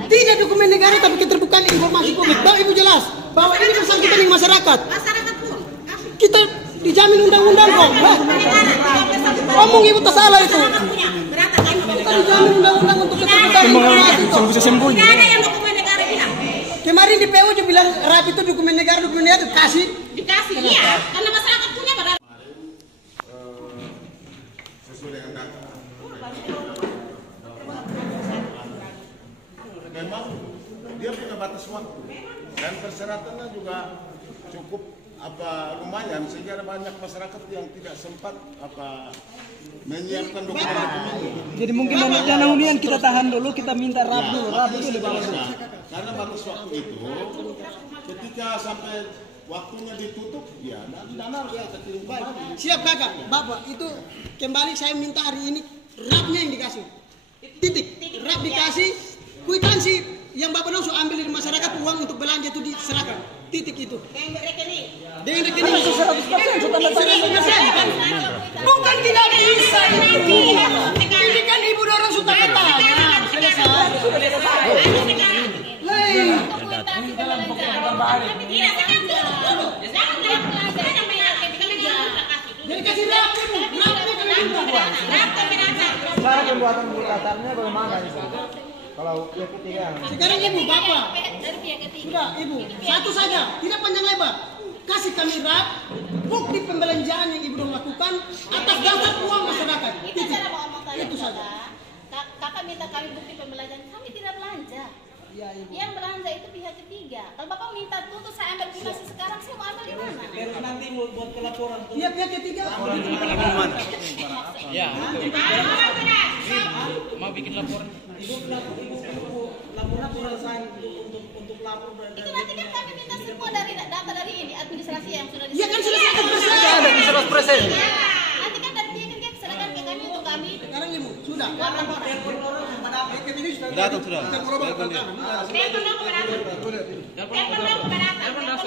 Tidak dokumen negara tapi keterbukaan informasi publik. Bapak Ibu jelas bahwa ini bersangkutan dengan masyarakat. Kita dijamin undang-undang kok. Ngomong Ibu tak salah itu. Kita dijamin undang-undang untuk keterbukaan informasi kok. Bisa sembunyi. Kemarin di PU juga bilang rap itu dokumen negara dikasih. Iya, karena masyarakat punya pada. Sesuai dengan data. Memang dia punya batas waktu dan persyaratannya juga cukup lumayan sehingga ada banyak masyarakat yang tidak sempat menyiapkan dokumen. Jadi mungkin dana hunian kita tahan dulu, kita minta RAP dulu. RAP itu di bawah. Karena batas waktu itu ketika sampai waktunya ditutup, ya dana harus kita kirim kembali. Siap kakak, bapak itu kembali saya minta hari ini RAP-nya yang dikasih. Titik. RAP dikasih, kwitansi yang bapak Noso ambil dari masyarakat uang untuk belanja itu diserahkan. Titik itu. Dengan rekening. Dengan rekening itu 100%. Bukan tidak bisa itu. Ini kan ibu dorong sudah kata. Jadi kasih RAP itu. Cara pembuatan buku datarnya bagaimana itu? Kalau yang ketiga. Sekarang ibu, bapak. Sudah ibu, satu saja, tidak panjang lebar. Kasih kami RAP, bukti pembelanjaan yang ibu dong lakukan atas dasar uang masyarakat. Itu saja. Kakak minta kami bukti pembelanjaan, kami tidak belanja. Ya, ibu. Yang belanja itu pihak ketiga. Kalau bapak minta tutup saya ambil kwitansi sekarang, saya mau ambil di mana? Terus nanti buat pelaporan. Iya, pihak ketiga. Ya. Mau bikin laporan. Ibu laporan saya untuk lapor dan Itu nanti kan kami minta semua dari data dari ini administrasi yang sudah Iya kan sudah 100%. Nanti kan dari pihak ketiga serahkan ke kami untuk kami. Sekarang ibu, sudah. Datang sudah.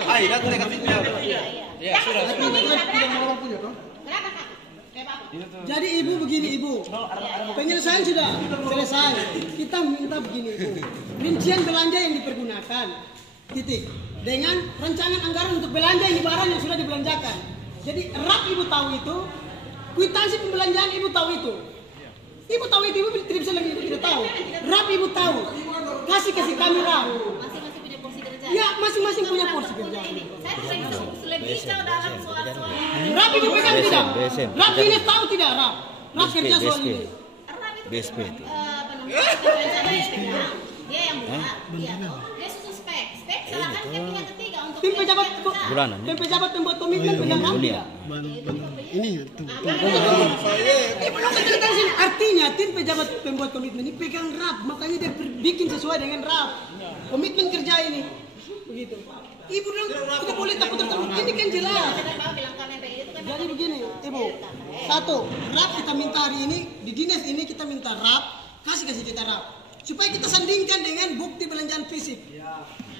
Hai, datang dekat sini. Ya, sudah. Jadi ibu begini ibu, penyelesaian sudah selesai. Kita minta begini ibu, rincian belanja yang dipergunakan, titik. Dengan rancangan anggaran untuk belanja ini barang yang sudah dibelanjakan. Jadi RAP ibu tahu itu, kwitansi pembelanjaan ibu tahu itu. Ibu tahu itu, ibu tidak bisa lagi tidak tahu. RAP ibu tahu, kasih kami RAP. Masing-masing punya porsi kerja. Ya masing-masing punya porsi kerja. Saya lebih jauh dalam soal-soal. RAP ibu pegang tidak? RAP ini tahu tidak RAP? RAP kerja soal ini. BSP itu. Dia yang buat. Dia susun spek. Spek serahkan ke pihak ketiga untuk Tim pejabat pembuat komitmen pegang RAP tidak? Ini belum menjelaskan sini. Artinya tim pejabat pembuat komitmen ini pegang RAP, makanya dia bikin sesuai dengan RAP. Komitmen kerja ini. Begitu. Ibu dong tidak boleh takut. Ini kan jelas. Jadi begini, ibu. Satu, RAP kita minta hari ini di dinas ini kita minta RAP, kasih kita RAP supaya kita sandingkan dengan bukti belanjaan fisik.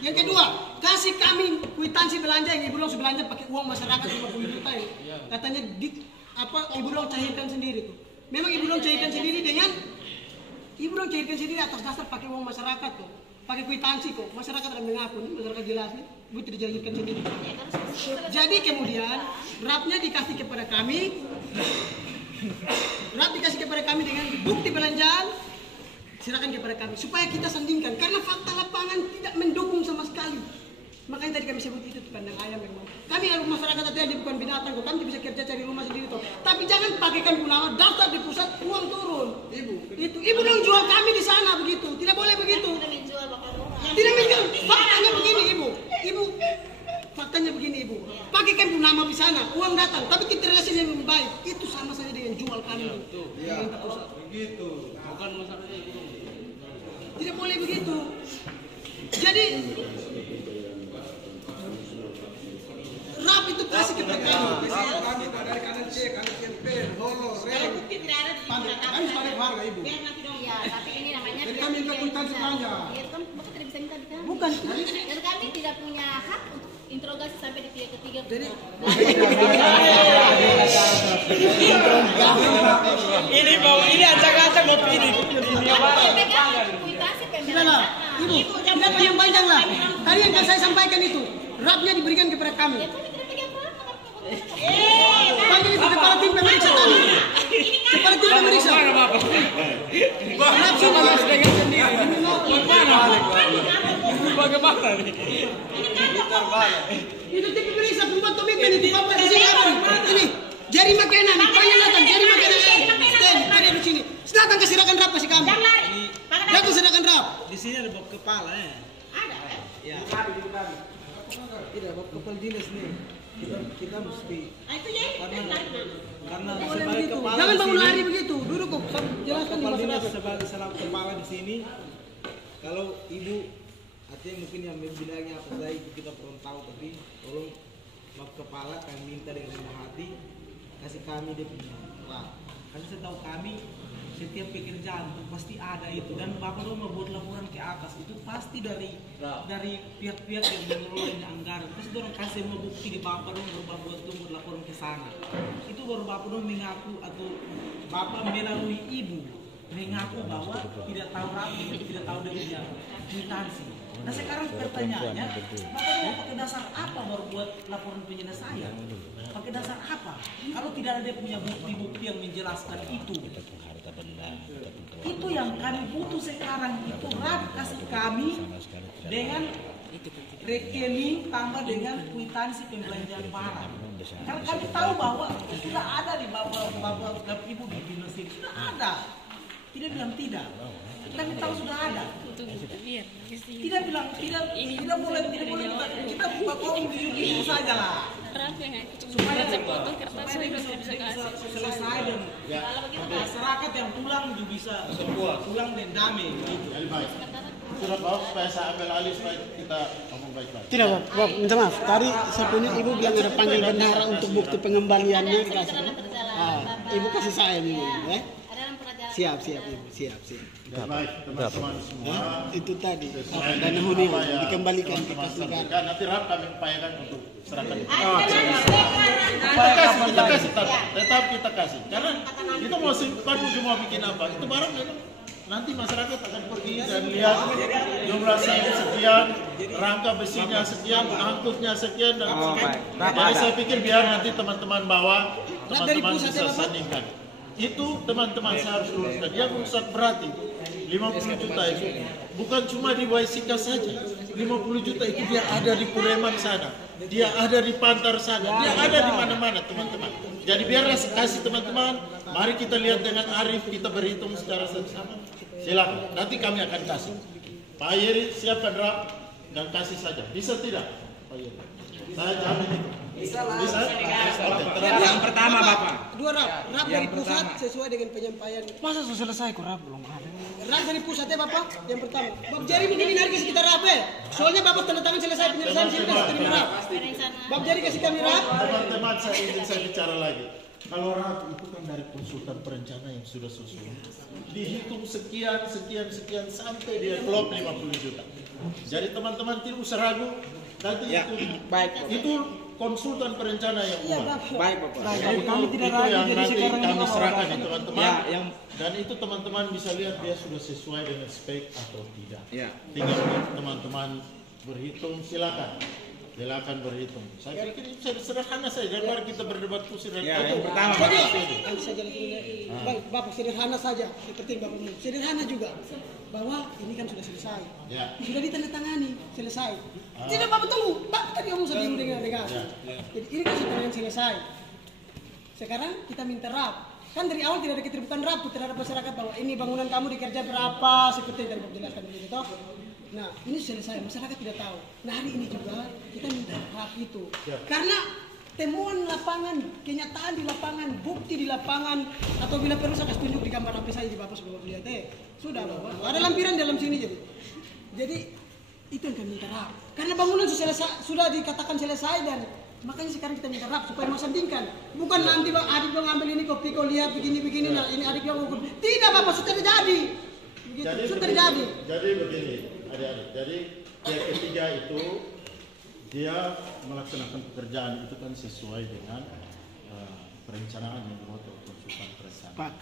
Yang kedua, kasih kami kwitansi belanja yang ibu dong belanja pakai uang masyarakat 50 juta ini. Katanya ibu dong cairkan sendiri tuh. Memang ibu dong cairkan sendiri atas dasar pakai uang masyarakat tuh. Pakai kwitansi kok, masyarakat ada mengaku, masyarakat jelas nih, ibu tidak dijanjikan sendiri. Jadi kemudian RAP-nya dikasih kepada kami, dengan bukti belanjaan, silakan kepada kami supaya kita sandingkan karena fakta lapangan tidak mendukung sama sekali. Makanya tadi kami sebut itu kandang ayam memang. Kami harus masyarakat tadi bukan binatang kok, kami bisa kerja cari rumah sendiri toh. Tapi jangan pakaikan nama daftar di pusat uang turun. Ibu dong jual kami di sana begitu. Tidak boleh begitu. Tidak menjual. Faktanya begini ibu. Faktanya begini ibu. Pakaikan nama di sana, uang datang, tapi kita relasi yang baik. Itu sama saja dengan jual kami. Pemerintah pusat. Begitu. Bukan masalahnya itu. Tidak boleh begitu. Jadi RAP itu kasih kepada kami. Dari kanan C, kanan CMP, Holo, Kalau bukti tidak ada di kami sebagai warga ibu. biar nanti dong. Ya, tapi ini namanya. Jadi kami minta kwitansi belanja. Ya, kan bapak tidak bisa minta di kami. Bukan. Dan kami tidak punya hak untuk interogasi sampai di pihak ketiga. Jadi ini acak-acak mau pilih. sudahlah, ibu, tidak panjang-panjang lah. Tadi yang saya sampaikan itu, RAP-nya diberikan kepada kami. Panggil itu kepala tim pemeriksa tadi. Kepala tim pemeriksa. RAP sudah dengan sendiri. Bagaimana nih? Itu tim pemeriksa pembuat komitmen itu bapak di sini apa? Ini jari makanan, panjang jari makanan. Tadi di sini. Silakan kesirakan RAP kasih kami. Silakan serahkan RAP. Di sini ada bawa kepala ya. Ada. Ya. Tidak bawa kepala dinas nih. kita mesti karena Boleh sebagai begitu. kepala Jangan di bangun sini, lari begitu. Duduk kok. Jelaskan di kepala ini masyarakat. sebagai salah kepala di sini. Kalau ibu artinya mungkin yang bilangnya apa saja itu kita perlu tahu, tapi tolong Bapak Kepala kami minta dengan rendah hati kasih kami dia punya lah. Karena setahu kami setiap pekerjaan itu pasti ada itu, dan Bapak lo membuat laporan ke atas itu pasti dari pihak-pihak yang mengelola anggaran. Terus orang kasih semua bukti di Bapak dong, baru Bapak buat laporan ke sana. Itu baru Bapak dong mengaku atau Bapak melalui ibu mengaku bahwa tidak tahu rapi, tidak tahu dia punya kwitansi. Nah sekarang pertanyaannya, Bapak mau pakai dasar apa baru buat laporan penyelesaian? Pakai dasar apa? Kalau tidak ada dia punya bukti-bukti yang menjelaskan itu. Itu yang kami butuh sekarang, itu RAP kasih kami dengan rekening tambah dengan kwitansi pembelanjaan barang. Karena kami tahu bahwa sudah ada di bapak ibu di dinas ini, sudah ada. Tidak bilang tidak. Kami tahu sudah ada. Tidak bilang tidak boleh kita buka kolom di saja lah. Supaya dia bisa selesai dan masyarakat yang pulang juga bisa pulang dan damai gitu. Sudah Bapak supaya saya ambil alih supaya kita ngomong baik-baik. Tidak, Bapak, minta maaf. Tadi saya punya ibu bilang ada panggil bendahara untuk bukti pengembaliannya dikasih. Ibu kasih saya ini, ya. Siap, Ibu. Siap. Baik, teman-teman semua. Itu tadi dana huni dikembalikan ke kas negara. Nanti RAP kami upayakan untuk serahkan. Tetap kita kasih. Karena kita mau simpan cuma bikin apa? Itu barang memang nanti masyarakat akan pergi dan lihat jumlah sekian, rangka besinya sekian, angkutnya sekian dan sekian. Jadi saya pikir biar nanti teman-teman bawa, teman-teman bisa sandingkan. Itu teman-teman saya harus luruskan. Yang rusak berarti 50 juta itu bukan cuma di Waisika saja. 50 juta itu dia ada di Pureman sana, dia ada di Pantar sana, dia ada di mana-mana teman-teman. Jadi biar kasih teman-teman, mari kita lihat dengan Arif, kita berhitung secara sama. Silakan, nanti kami akan kasih. Pak Yeri siapkan RAP dan kasih saja. Bisa tidak, Pak Yeri? Saya jamin itu. Bisa? Yang pertama Bapak. Dua RAP dari pusat sesuai dengan penyampaian. Masa sudah selesai kok RAP belum ada? RAP dari pusatnya Bapak, yang pertama. Bapak Jari mungkin hari kasih kita RAP. Soalnya Bapak tanda tangan selesai penyelesaian sini kasih terima RAP. Bapak Jari kasih kami RAP. Teman-teman saya bicara lagi. Kalau RAP itu kan dari konsultan perencana yang sudah susun, dihitung sekian sampai dia klop 50 juta. Jadi teman-teman tidak usah ragu. Nanti itu konsultan perencana yang buat. Baik Bapak. Kami tidak ragu. Yang nanti kami serahkan ya teman-teman. Dan itu teman-teman bisa lihat dia sudah sesuai dengan spek atau tidak. Tinggal teman-teman berhitung, silakan berhitung. Saya pikir itu sederhana saja daripada kita berdebat kusir dan yang pertama. Baik, Bapak sederhana saja. Seperti Bapak bilang, sederhana juga. Bahwa ini kan sudah selesai. Sudah ditandatangani, selesai. Tidak Bapak tunggu. Bapak tadi ngomong sebelum dengan. Jadi ini kan sudah selesai. Sekarang kita minta RAP. Kan dari awal tidak ada keterbukaan RAP terhadap masyarakat bahwa ini bangunan kamu dikerja berapa, seperti yang tadi Bapak jelaskan begitu toh. Nah, ini selesai, masyarakat tidak tahu. Nah, hari ini juga kita minta RAP itu. Karena temuan lapangan, kenyataan di lapangan, bukti di lapangan, atau bila perlu saya kasih tunjuk di gambar HP saya di Bapak sebelum lihat sudah Bapak. Ada lampiran dalam sini jadi itu yang kami minta RAP. Karena bangunan sudah dikatakan selesai dan makanya sekarang kita minta RAP supaya mau sandingkan. Bukan nanti Bang adik Bang ambil ini kopi kau lihat begini nah ini adik Bang ukur. Tidak Bapak, sudah terjadi. Begitu, sudah terjadi. Jadi begini, adik-adik. Jadi pihak ketiga itu dia melaksanakan pekerjaan itu kan sesuai dengan perencanaan yang dibuat oleh konsultan perencanaan.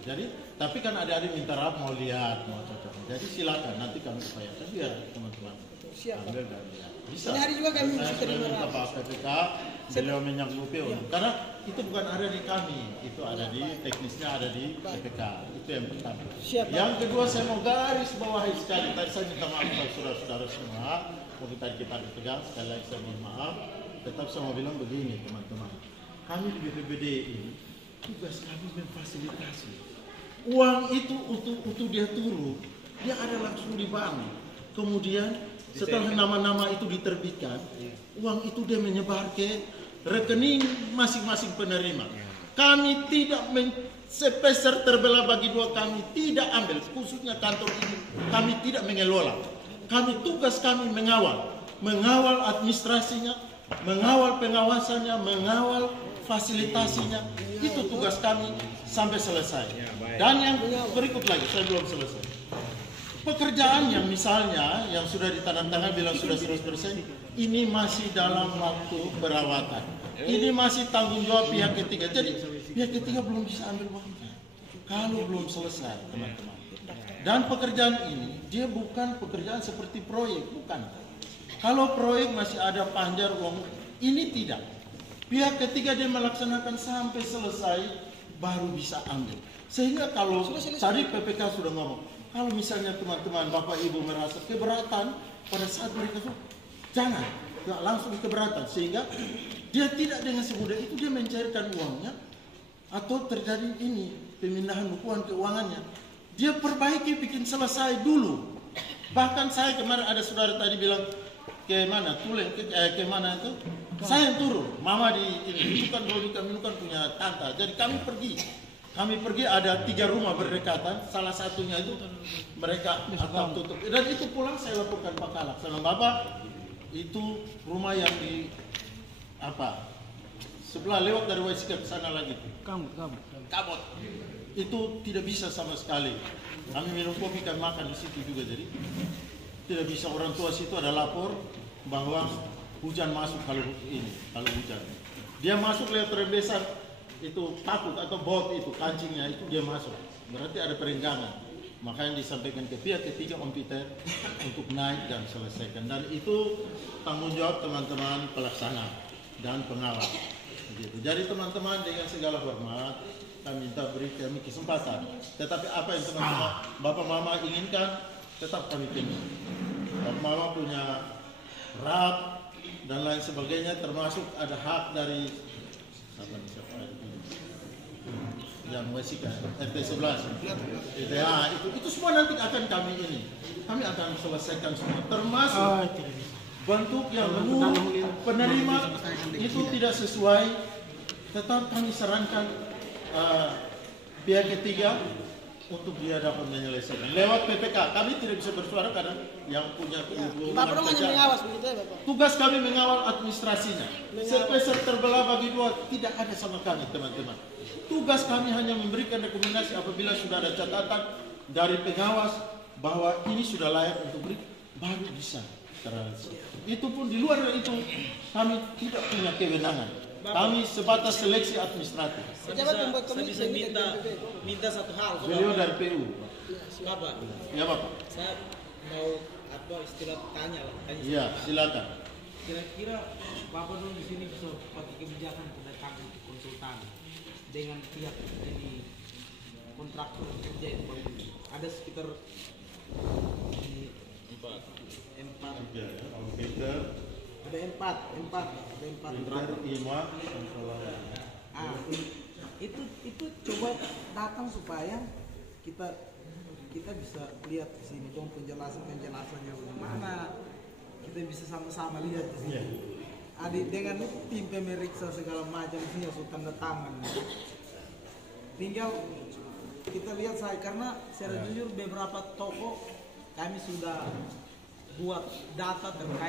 Jadi, tapi kan adik-adik minta RAP mau lihat, mau cocok. Jadi silakan nanti kami upayakan biar teman-teman ambil dan lihat. Bisa. Hari juga kami saya sudah minta Pak PPK, beliau menyanggupi karena itu bukan ada di kami, itu ada di teknisnya, ada di PPK. Itu yang pertama. Yang kedua saya mau garis bawahi sekali. Tadi saya minta maaf kepada saudara-saudara semua. Mungkin tadi kita dipegang, sekali lagi saya mohon maaf. Tetap saya mau bilang begini teman-teman. Kami di BPBD ini tugas kami memfasilitasi. Uang itu utuh dia turun, dia ada langsung di bank. Kemudian Setelah nama-nama itu diterbitkan, uang itu dia menyebar ke rekening masing-masing penerima. Kami tidak sepeser terbelah bagi dua, kami tidak ambil, khususnya kantor ini kami tidak mengelola. Tugas kami mengawal administrasinya, mengawal pengawasannya, mengawal fasilitasinya. Itu tugas kami sampai selesai. Dan yang berikut lagi, saya belum selesai. Pekerjaan yang misalnya yang sudah ditandatangani bilang sudah 100%, ini masih dalam waktu perawatan. Ini masih tanggung jawab pihak ketiga. Jadi pihak ketiga belum bisa ambil uangnya kalau belum selesai, teman-teman. Dan pekerjaan ini dia bukan pekerjaan seperti proyek, bukan. Kalau proyek masih ada panjar uang, ini tidak. Pihak ketiga dia melaksanakan sampai selesai baru bisa ambil. Sehingga kalau tadi PPK sudah ngomong, kalau misalnya teman-teman Bapak Ibu merasa keberatan pada saat mereka jangan langsung keberatan, sehingga dia tidak dengan semudah itu dia mencairkan uangnya atau terjadi ini pemindahan bukuan keuangannya. Dia perbaiki, bikin selesai dulu. Bahkan saya kemarin ada saudara tadi bilang ke mana Tuleng ke mana itu, saya yang turun, mama di ini itu kan dulu kami kan punya tante, jadi kami pergi ada 3 rumah berdekatan, salah satunya itu mereka atap tutup, dan itu pulang saya laporkan Pak Kalak, saya bilang Bapak itu rumah yang di sebelah lewat dari Waisika ke sana lagi, kabut, itu tidak bisa sama sekali. Kami minum kopi kan makan di situ juga, jadi tidak bisa. Orang tua situ ada lapor bahwa hujan masuk kalau hujan. Dia masuk lewat rembesan itu takut atau bot itu kancingnya itu dia masuk. Berarti ada perenggangan. Makanya disampaikan ke pihak ketiga Om Peter untuk naik dan selesaikan. Dan itu tanggung jawab teman-teman pelaksana dan pengawas. Begitu. Jadi teman-teman dengan segala hormat kami minta beri kami kesempatan. Tetapi apa yang teman-teman Bapak Mama inginkan tetap kami penuhi. Bapak Mama punya RAP dan lain sebagainya, termasuk ada hak dari yang Waisika RT 11 itu semua nanti akan kami akan selesaikan semua, termasuk bentuk yang penerima itu tidak sesuai, tetap kami sarankan pihak ketiga untuk dia dapat menyelesaikan lewat PPK. Kami tidak bisa bersuara karena yang punya tugas kami mengawal administrasinya. Sepeser terbelah bagi dua tidak ada sama kami, teman-teman. Tugas kami hanya memberikan rekomendasi apabila sudah ada catatan dari pengawas bahwa ini sudah layak untuk beri, baru bisa terrealisasi. Itu pun di luar itu kami tidak punya kewenangan. Kami sebatas seleksi administratif. Saya bisa minta satu hal. Beliau dari PU. Bapak. Ya Bapak. Saya mau istilah tanya lah. Iya, silakan. Kira-kira Bapak dulu di sini bisa pakai kebijakan kedatangan konsultan dengan pihak ini kontraktor kerja yang baru. Ada sekitar 4. Ada empat. Itu coba datang supaya kita bisa lihat di sini dong penjelasannya bagaimana, kita bisa sama-sama lihat di sini. Dengan tim pemeriksa segala macam sini sudah tanda tangan. Tinggal kita lihat karena secara jujur beberapa toko kami sudah buat data terkait